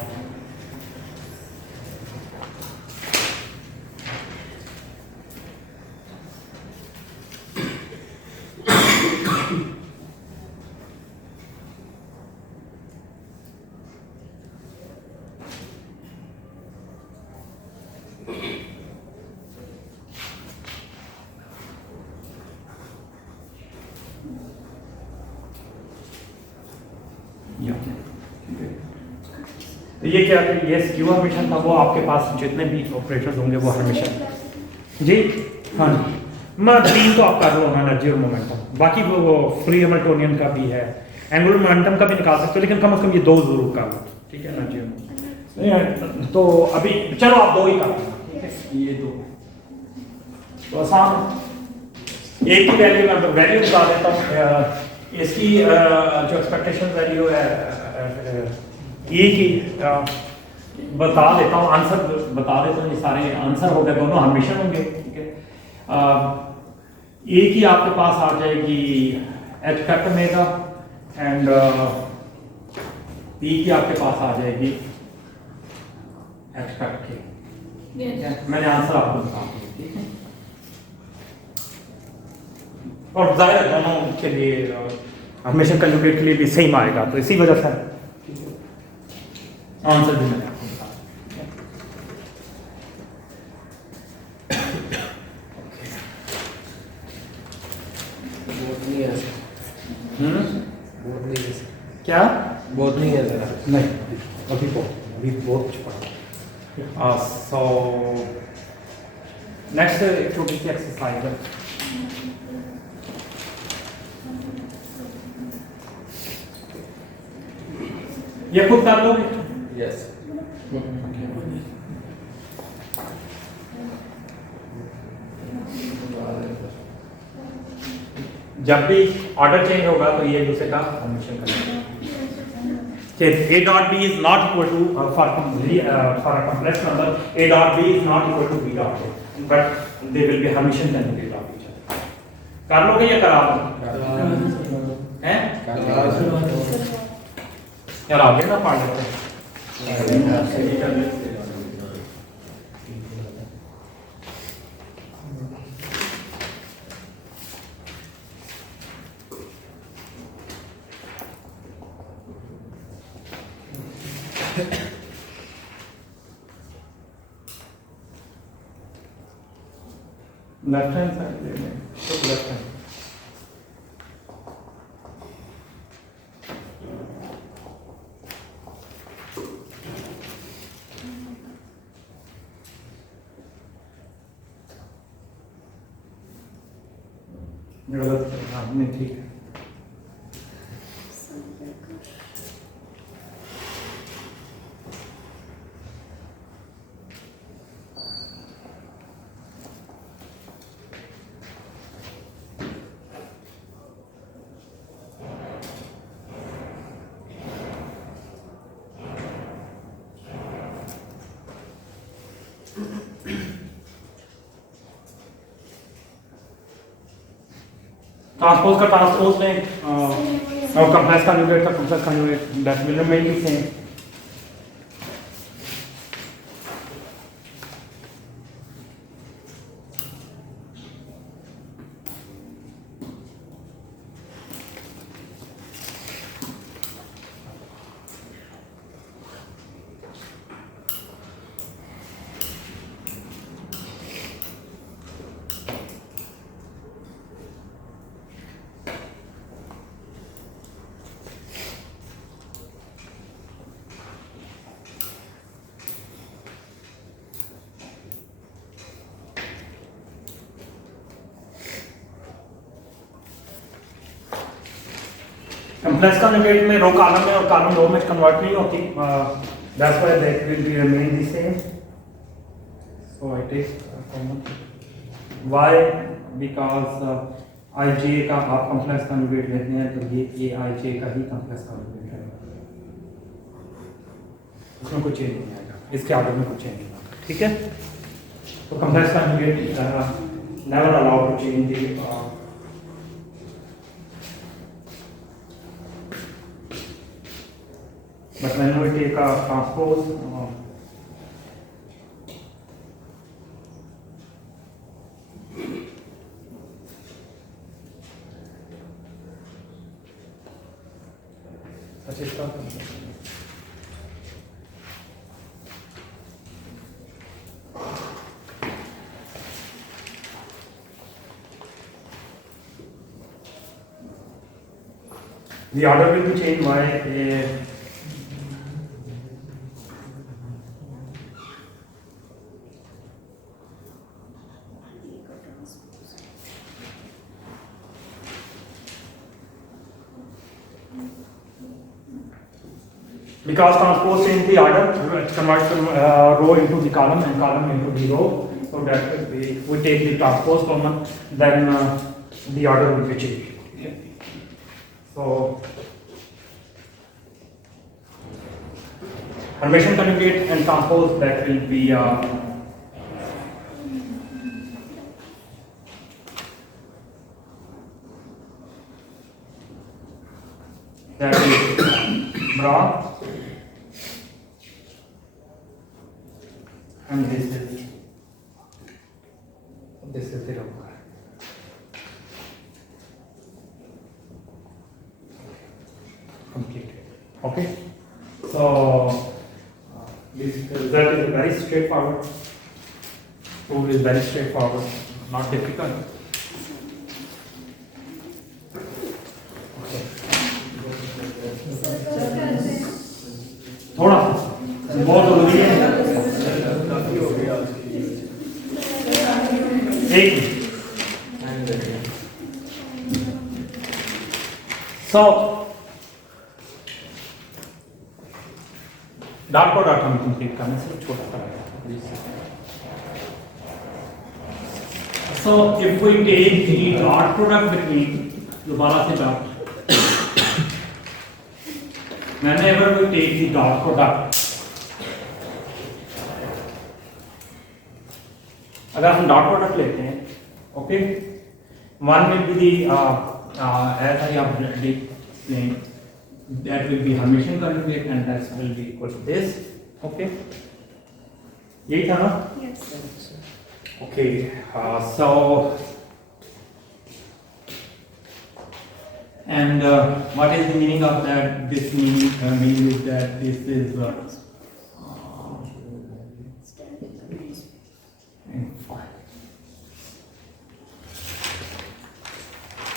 तो ये क्या है, ये स्क्यू हर्मिशन था, वो आपके पास जितने भी ऑपरेटर्स होंगे वो हर्मिशन जी, हाँ जी, मैं 3 तो आप कर रहे हो, एनर्जी और मोमेंटम, बाकी वो फ्री हैमिल्टोनियन का भी है, एंगुलर मोमेंटम का भी निकाल सकते हो, लेकिन कम से कम ये 2 जरूर कर लो, ठीक है, एनर्जी और तो अभी चलो आप 2 ही कर लो, ठीक है, ये 2 तो आसान. एक की वैल्यू मैं वैल्यू बता देता हूँ, इसकी जो एक्सपेक्टेशन वैल्यू है ये की बता देता हूँ, आंसर बता देता हूँ, ये सारे आंसर हो गए, दोनों हमेशा होंगे, ठीक है. ए की आपके पास आ जाएगी H fact omega and B की आपके पास आ जाएगी एच फैक्ट के. मैंने आंसर आपको बता दिया, ठीक है, और जाहिर है दोनों के लिए हमेशा कंजुगेट के लिए भी सेम आएगा, तो इसी वजह से आंसर भी मैंने आपको बता दिया. बहुत नहीं है क्या बहुत नहीं है ज़रा नहीं, अभी बहुत कुछ पढ़ा. सो नेक्स्ट एक छोटी सी एक्सरसाइज है, ये खुद कर लोगे. यस जब भी ऑर्डर चेंज होगा तो ये दूसरे का हमेशा करेंगे. A dot B is not equal to for a complex number A dot B is not equal to B dot A, but they will be Hermitian conjugate of each other. कर लोगे या करा दो हैं यार, आगे ना पढ़ लेते हैं. लेफ्ट हैंड साइड ले लें, तो लेफ्ट हैंड गलत, हाँ नहीं ठीक है. ट्रांसपोज का ट्रांसपोज में और कंप्लेक्स कॉन्जुगेट का complex conjugate that will remain the same. Complex conjugate में रो कॉलम में और कॉलम रो में कन्वर्ट नहीं होती. That's why that will be remain the same. So it is common. Why? Because ij का आप complex conjugate लेते हैं तो ये ij का ही कंप्लेक्स कॉन्जुगेट है. उसमें कुछ चेंज नहीं आएगा, इसके आगे में कुछ चेंज नहीं आएगा. ठीक है. तो complex conjugate never allowed to change the but when we take a transpose such as the order will be changed by a because transpose change the order, it converts row into the column and column into the row. So that will be, if we take the transpose common, then the order will be changed. So Hermitian conjugate and transpose, that will be that is bra, and this is the rubber. Completed. Okay. So this result is very straightforward. Proof is very straightforward, not difficult. थोड़ा बहुत जरूरी है. एक so dot को dot हम complete करने से छोटा करेंगे. So if we take the dot product between, दोबारा से dot, whenever we take the dot product, अगर हम डॉट प्रोडक्ट लेते हैं, okay, one will be the as I have explained, that will be Hermitian conjugate and that will be equal to this. Okay, यही था ना? Yes. Okay, so and what is the meaning of that? This meaning is that this is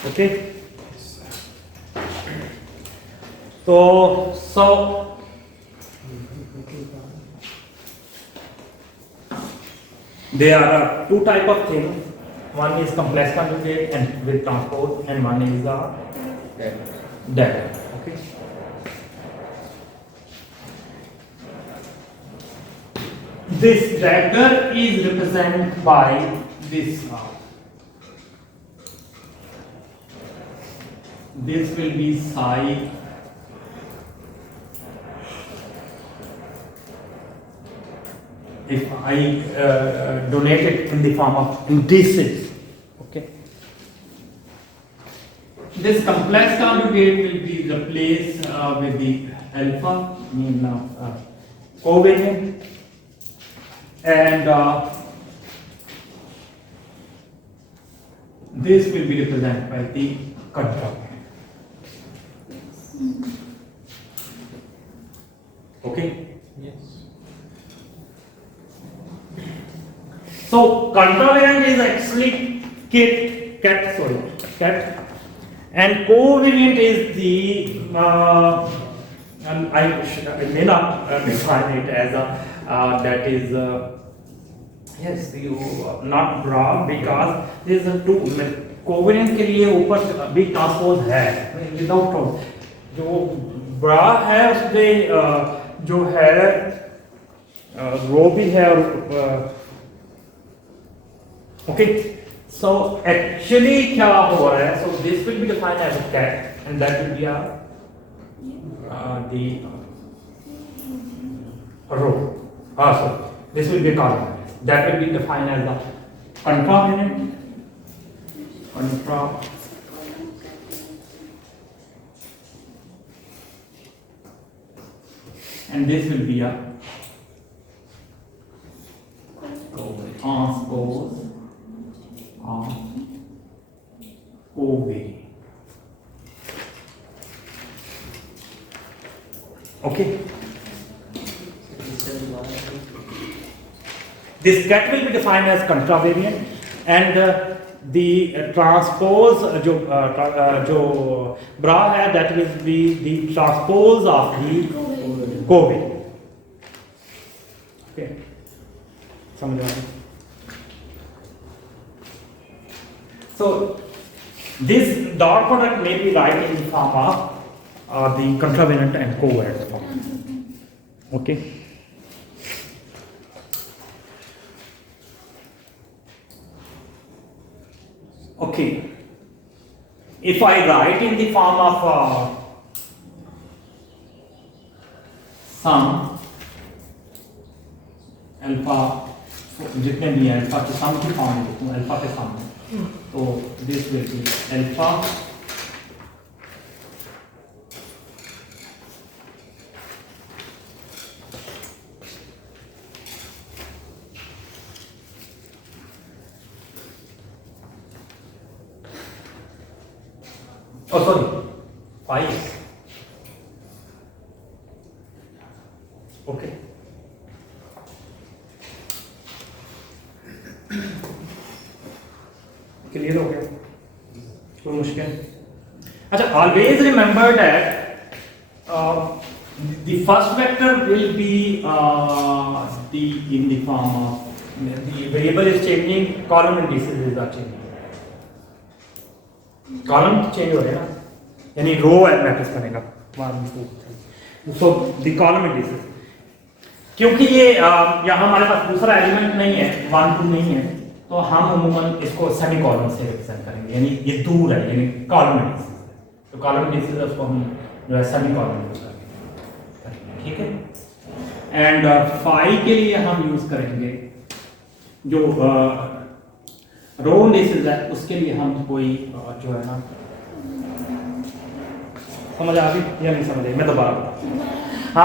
okay. So there are two type of things. One is complex conjugate and with transpose, and one is dagger. Okay. This dagger is represented by this. This will be psi. If I donate it in the form of indices, okay. this complex conjugate will be replaced with the alpha, mean covariant, and this will be represented by the contravariant. Okay. Yes. So contravariant is actually cat, and covariant is the and I may not define it as a that is yes you not bra because there is a two covariant के लिए ऊपर भी transpose है without जो bra है उसमें जो है रो भी है और okay. So actually क्या हो रहा है? So this will be defined as a cat, and that will be the row. So this will be a column. That will be defined as the contravariant. And this will be a transpose of covariant. Okay. This cat will be defined as contravariant, and the transpose जो bra है that will be the transpose of the covariant. Okay. समझ रहे हैं? So this dot product may be right in the form of the contravariant and covariant form. Okay. Okay. If I write in the form of sum alpha, जितने भी हैं alpha के सम की form में लिखूं अल्फा के सम में तो this will be alpha oh sorry 5 okay clear हो गया कोई मुश्किल अच्छा always remember that the first vector will be the in the form of the variable is changing column indices is are changing column change हो रहे हैं ना यानी रो एंड मैट्रिक्स बनेगा 1 2 3 सो द कॉलम इंडिसेस क्योंकि ये यहाँ हमारे पास दूसरा एलिमेंट नहीं है 1 2 नहीं है तो हम अमूमन इसको सेमी कॉलम से रिप्रेजेंट करेंगे यानी ये दूर है यानी कॉलम इंडिसेस तो कॉलम इंडिसेस उसको हम जो है सेमी कॉलम यूज करेंगे ठीक है एंड फाई के लिए हम यूज करेंगे जो रो इंडिसेस है उसके लिए हम कोई जो है ना समझ आ गई या नहीं समझ आई मैं दोबारा बताता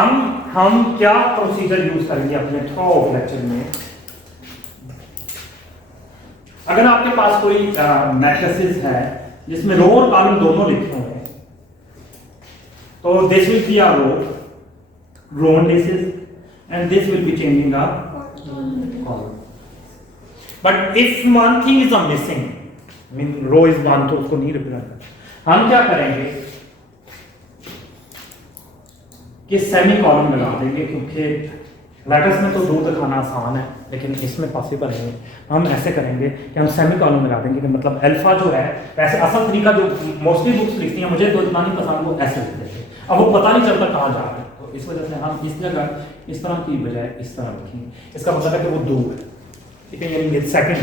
हम क्या प्रोसीजर यूज करेंगे अपने थ्रू ऑफ लेक्चर में अगर आपके पास कोई मैट्रिसेस है जिसमें रो और कॉलम दोनों लिखे हुए हैं तो this will be a row indices and this will be changing a column but if one thing is missing mean row is one तो उसको नहीं रिप्रेजेंट हम क्या करेंगे कि सेमी कॉलम लगा देंगे क्योंकि लेटर्स में तो दो दिखाना आसान है लेकिन इसमें पॉसिबल नहीं हम ऐसे करेंगे कि हम सेमी कॉलम लगा देंगे कि मतलब अल्फा जो है वैसे असल तरीका जो मोस्टली बुक्स लिखती हैं मुझे तो इतना नहीं पसंद वो ऐसे लिख देते अब वो पता नहीं चलता कहाँ जा रहे हैं तो इस वजह से हम इस जगह इस तरह की बजाय इस तरह लिखेंगे इसका मतलब है कि वो दूर है ठीक है यानी सेकंड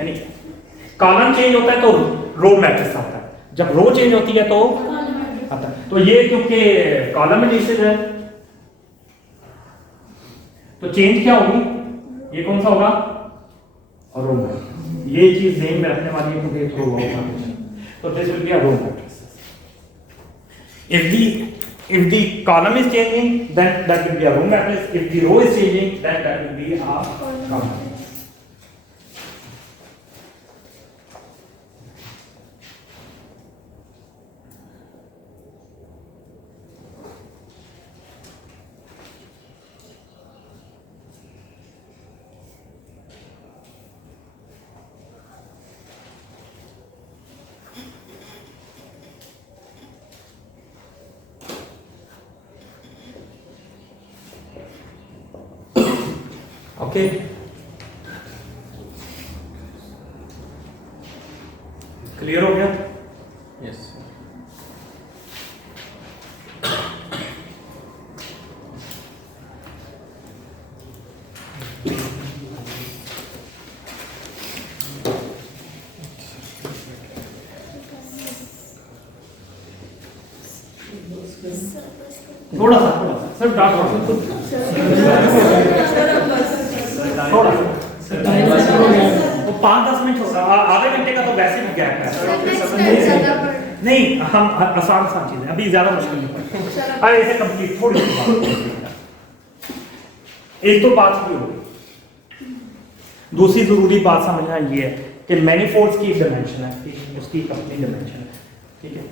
यानी कॉलम चेंज होता है तो रो मैट्रिक्स आता है जब रो चेंज होती है तो आता है तो ये क्योंकि कॉलम इंडिसेस है तो चेंज क्या होगी ये कौन सा होगा और रो ये चीज ध्यान में रखने वाली है क्योंकि थ्रो होगा So this will be a row matrix. If the column is changing, then that will be a row matrix. If the row is changing, then that will be a column. Okay. Clear हो गया? Yes थोड़ा सा सिर्फ डांट थोड़ा वो 5-10 minute हो रहा, आधे घंटे का तो वैसे भी गैप है। नहीं, हम आसान चीजें अभी ज्यादा मुश्किल नहीं पड़ती। अब ऐसे कंप्लीट थोड़ी सी बात, एक तो बात ये होगी। दूसरी जरूरी बात समझना ये है कि मैनीफोल्ड्स की एक डायमेंशन है, उसकी अपनी डायमेंशन है, ठीक है।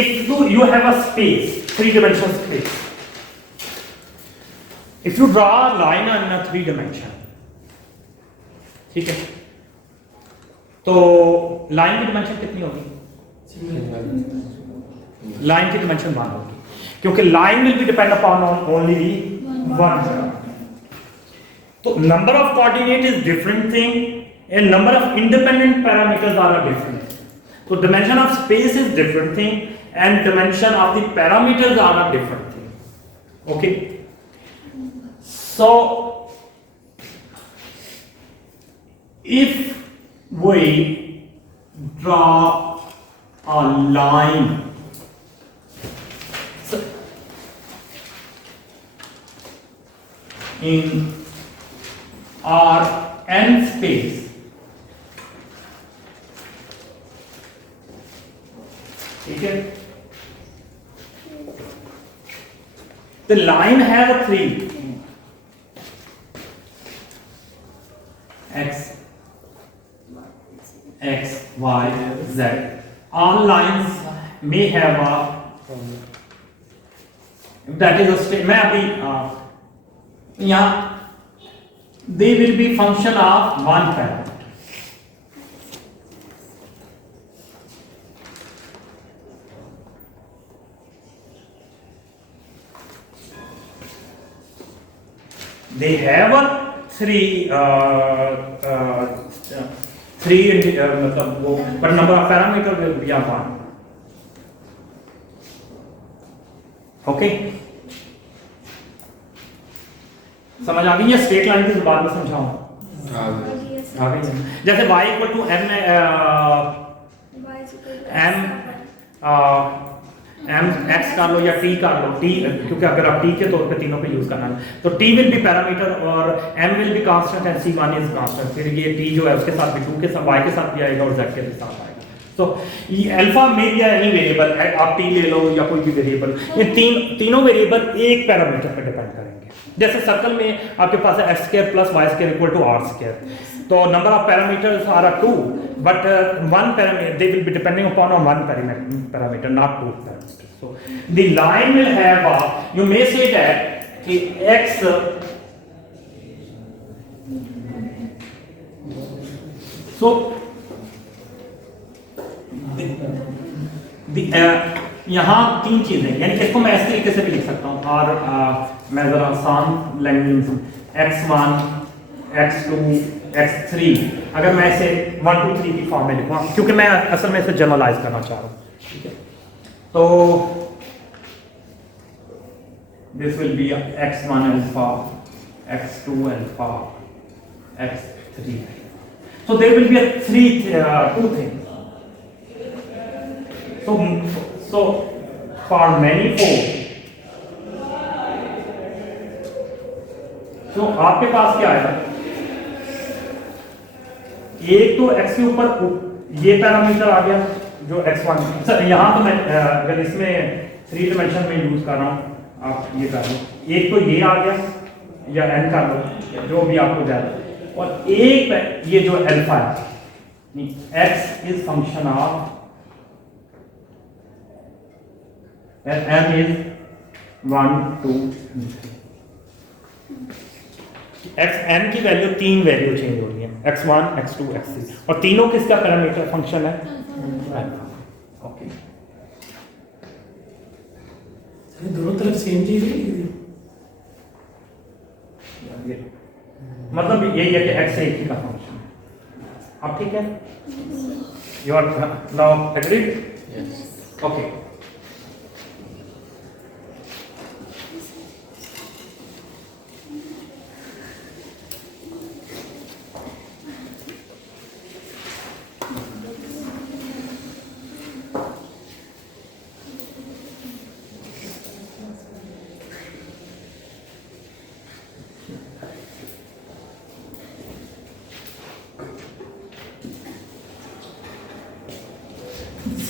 If you have a space, 3-dimensional space, if you draw a line on a 3 dimension, ठीक है, तो लाइन की डिमेंशन कितनी होगी? लाइन की डिमेंशन 1 होगी, क्योंकि line will be depend upon only one. तो number of coordinate is different thing and number of independent parameters are a different. तो dimension of space is different thing and dimension of the parameters are a different thing. Okay, so if we draw a line in our n space, ठीक है, the line has a 3 x y z. All lines may have a, that is a state. मैं अभी यहाँ they will be function of one parameter. They have a three मतलब वो, but number of parameter will be a 1. Okay, समझ आ गई? ये straight line की जुबान में समझाऊं? आ गई। जैसे y equal to m x कर लो या t कर लो, t क्योंकि अगर आप t के तौर पे तीनों पे यूज करना है तो t विल बी पैरामीटर और m will be constant and c1 is constant. फिर ये t जो है उसके साथ भी 2 के साथ y के साथ भी आएगा और z के साथ आएगा। तो ये अल्फा में भी एनी वेरिएबल, आप t ले लो या कोई भी वेरिएबल, ये तीनों वेरिएबल एक पैरामीटर पे डिपेंड करेंगे। जैसे सर्कल में आपके पास है x² + y² = r², तो number of parameters are 2 but one parameter they will be depending upon on one parameter, not 2 parameters. So the line will have you may say that x so यहाँ 3 चीजें, यानी कि इसको मैं इस तरीके से भी लिख सकता हूँ और मैं जरा आसान लैंग्वेज x1 x2 x3, अगर मैं इसे 1 2 3 की फॉर्म में लिखूँ, क्योंकि मैं असल में इसे जनरलाइज करना चाह रहा हूँ, ठीक है। तो this will B x1 alpha, x2 alpha, x3, so there will be two things. So for manifold, so आपके पास क्या है? एक तो x के ऊपर ये पैरामीटर आ गया जो x1। सर यहाँ तो मैं अगर इसमें 3 डायमेंशन में यूज कर रहा हूँ, आप ये कर लो, एक तो ये आ गया या n कर लो, जो भी आपको जाए, और एक ये जो अल्फा है, x is function of m is 1 2 x n की वैल्यू 3 वैल्यू चेंज हो रही है, x1 x2 x3, और तीनों किसका पैरामीटर फंक्शन है? ओके, दोनों तरफ सेम चीज है। मतलब यही है कि x एक ही का फंक्शन है। अब ठीक है, you are now agreed? Yes. Okay,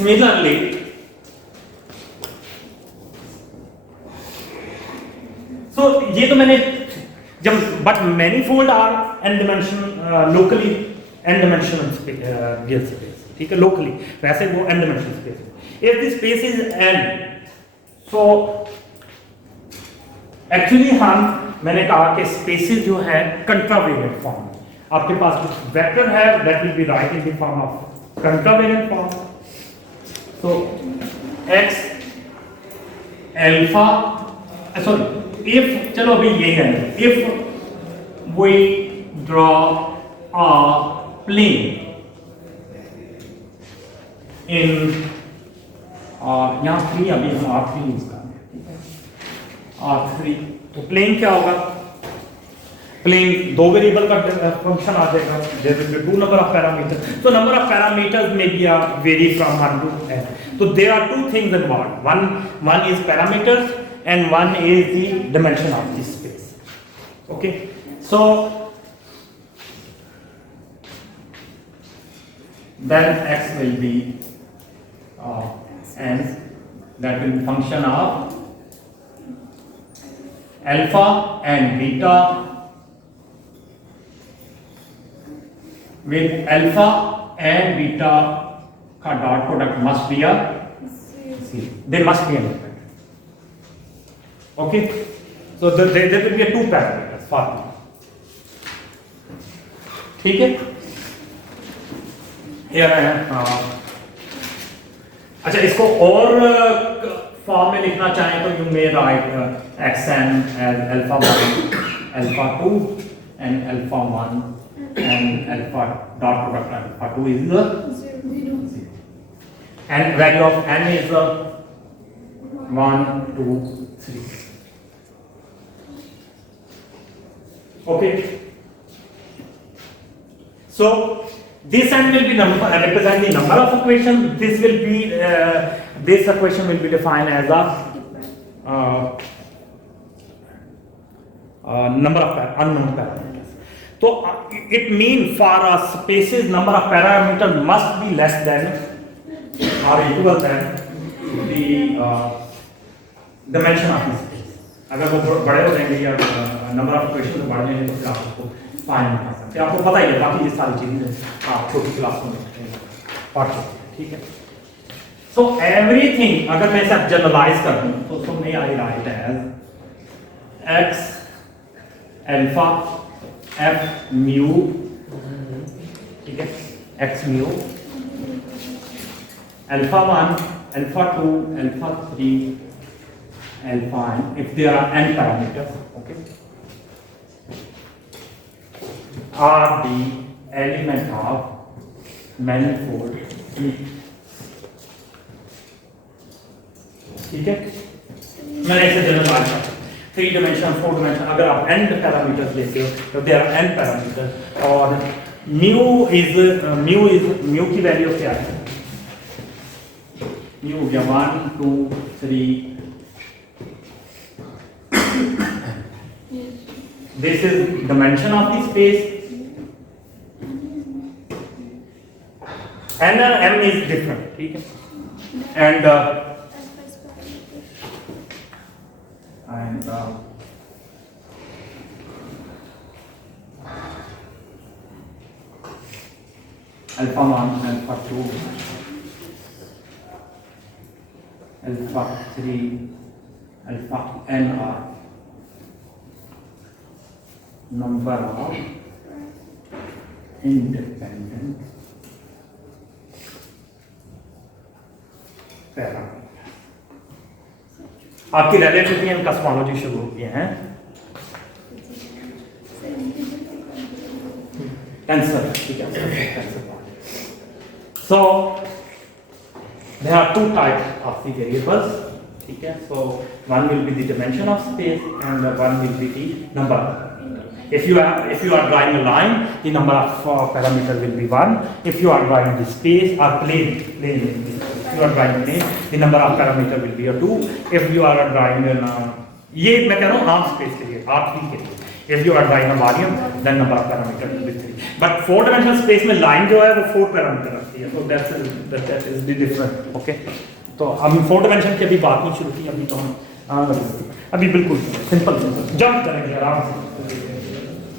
Similarly, so ये तो मैंने जब but manifold are n dimension locally n dimensional real space, ठीक है, locally वैसे वो n dimensional space है। If the space is n, so actually मैंने कहा कि spaces जो है contravariant form, आपके पास कुछ वेक्टर है that will be right in the form of contravariant form। So x alpha, sorry, if चलो अभी ये है, if we draw a plane in यहाँ 3 अभी हम R3 यूज कर रहे हैं, ठीक है, R3, तो प्लेन क्या होगा? प्लेन 2 वेरिएबल का फंक्शन आ जाएगा, there will be 2 number of parameters, so number of parameters may be vary from 1 to n, so there are 2 things involved, one is parameters and one is the dimension of this space, okay, so then x will be n, that will be function of alpha and beta, with alpha and beta का dot product must be a zero. They must be an element. Okay, so there will be a 2 parameters for me. ठीक है, here I am, अच्छा इसको और form में लिखना चाहें तो you may write xn as alpha 1, alpha 2 and alpha 1 and alpha dot product alpha 2 is the 0, and value of n is 1 2 3, okay, so this n will be represent the number of equation, this will be this equation will be defined as a number of unknown parameters. So it means for a space's number of parameters must be less than or equal than the dimension of the space. अगर वो बड़े हो जाएंगे या number of equation बढ़ जाएंगे तो फिर आप उसको फाइंड नहीं कर सकते। आपको पता ही है, बाकी ये सारी चीजें आप छोटी क्लास में पढ़ सकते हैं, ठीक है। सो एवरीथिंग अगर मैं इसे जनरलाइज कर दूं तो सुनने I write as X alpha F mu, ठीक है, X mu alpha 1, alpha 2, alpha 3, alpha n, if there are n parameters, okay, are the element of manifold E. ठीक है, मैंने इसे जनरलाइज किया 3 dimension 4 dimension, अगर आप n parameters लेते हो तो there are n parameters और mu की वैल्यू क्या है? mu हो गया 1 2 3, this is dimension of the space N and M is different, ठीक है? And alpha 1, alpha 2, alpha 3, alpha n are number of independent parameter. आपकी रिलेटिविटी एंड कॉस्मोलॉजी शुरू हो गई है। टेंसर, ठीक है, tensor. So there are two types of the variables, ठीक है? So one will be the dimension of space and one will be the number. If you are drawing a line, the number of parameter will be 1. If you are drawing the space or plane, if you are drawing plane, the number of parameter will be a 2. If you are drawing ये मैं कह रहा हूँ arm space के लिए, R3 के लिए। If you are drawing a volume, then number of parameter will be 3. But 4-dimensional space में line जो है वो 4 parameter रखती है, so that is the difference, okay? तो हम 4 dimension की अभी बात नहीं शुरू की, अभी तो हम अभी बिल्कुल सिंपल जंप करेंगे आराम से।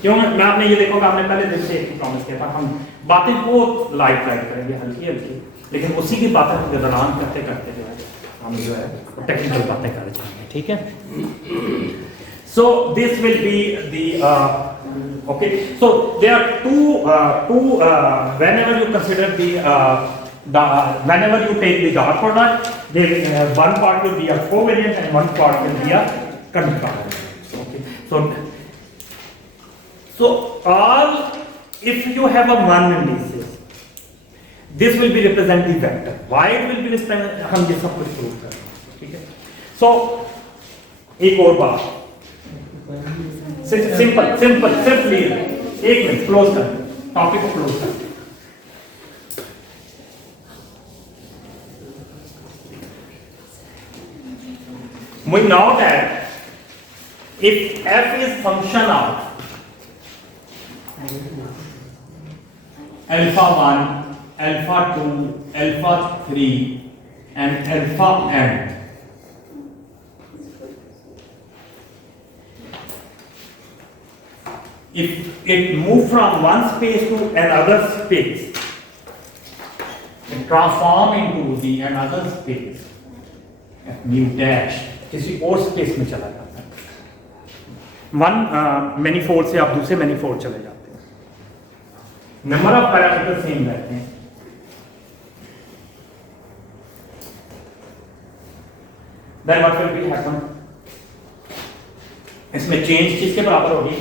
क्यों? मैं आपने ये देखो कि आपने पहले दिन से एक प्रॉमिस किया था, हम बातें बहुत लाइट करेंगे, हल्की हल्की, लेकिन उसी की बातें के दौरान करते करते जो है हम जो है टेक्निकल बातें कर जाएंगे, ठीक है? So this will be the okay. So there are two whenever you consider whenever you take the dot product, one part will be a covariance and one part will be a concurrent. Okay. So all, if you have a one indices, this will be represent the vector. Why it will be represent? हम ये सब कुछ prove करेंगे, ठीक है? So एक और बात, सिंपली एक मिनट क्लोज कर, टॉपिक को क्लोज कर। We know that if f is function of alpha 1, alpha 2, alpha 3 and alpha n, if it move from one space to another space, it transform into the another space, mu dash किसी और space में चला जाता है। One manifold से आप दूसरे manifold चले जाते हैं, नंबर ऑफ पैरामीटर सेम रहते हैं। Then what will be happen? इसमें चेंज किसके बराबर होगी?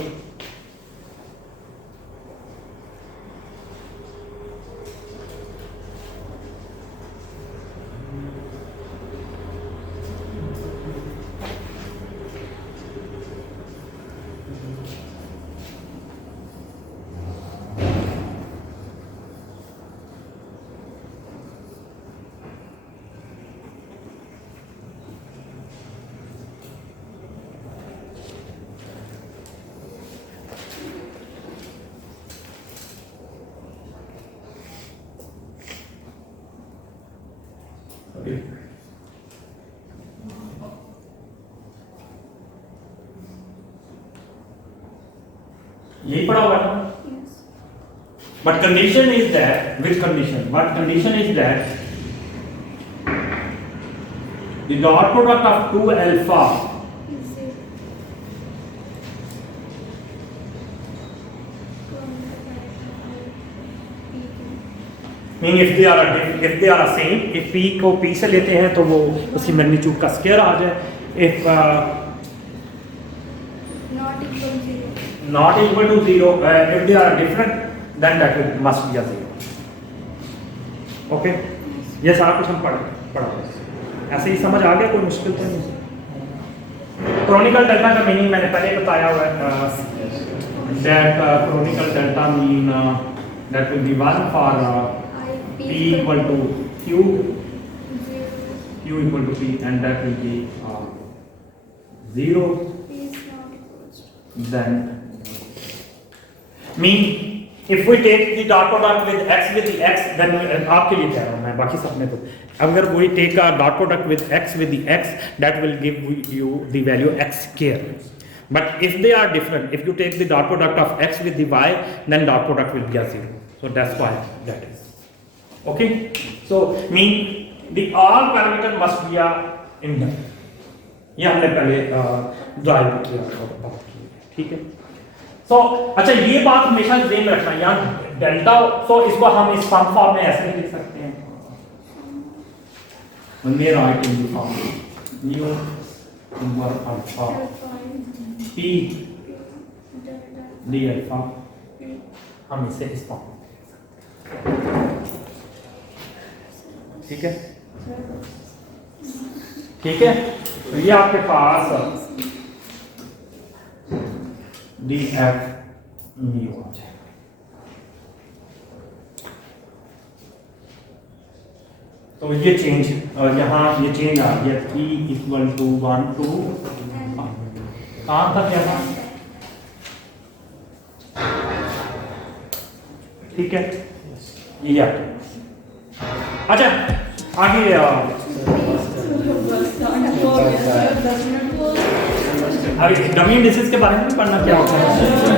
यही पढ़ा हुआ है। But condition is that, which condition? What condition is that the dot product of 2 alpha mean if they are same, if p को p से लेते हैं तो वो उसकी मैग्नीट्यूड का स्क्वायर आ जाए, if not equal to 0, if they are different, then that must be a 0. Okay? ये सारा कुछ हम पढ़ा ऐसे ही समझ आ गया, कोई मुश्किल तो नहीं। क्रोनिकल डेल्टा का मीनिंग मैंने पहले बताया हुआ है, that chronicle delta mean that will be 1 for p equal to q equal to p, and that will be 0. Then mean If we take the dot product with x with the x, then आपके लिए कह रहा हूँ मैं, बाकी सब में तो अगर we take a dot product with x with the x, that will give you the value x square. But if they are different, if you take the dot product of x with the y, then dot product will be a 0. So that's why that is. Okay. So mean the all parameter must be a inner. ये हमने पहले drive किया और बात की, ठीक है. So, अच्छा ये बात हमेशा ध्यान में रखना, यहाँ डेल्टा, so इसको हम इस सम फॉर्म में ऐसे भी लिख सकते हैं. When we write in the form mu over alpha p d alpha, हम इसे इस फॉर्म में, ठीक है, ठीक है. तो ये आपके पास डी एफ म्यू आ जाएगा. तो ये चेंज, और यहाँ ये चेंज आ गया t इक्वल टू 1 to कहाँ तक यहाँ, ठीक है. ये अच्छा आगे अभी डमी इंडिसेस के बारे में भी पढ़ना क्या होता है.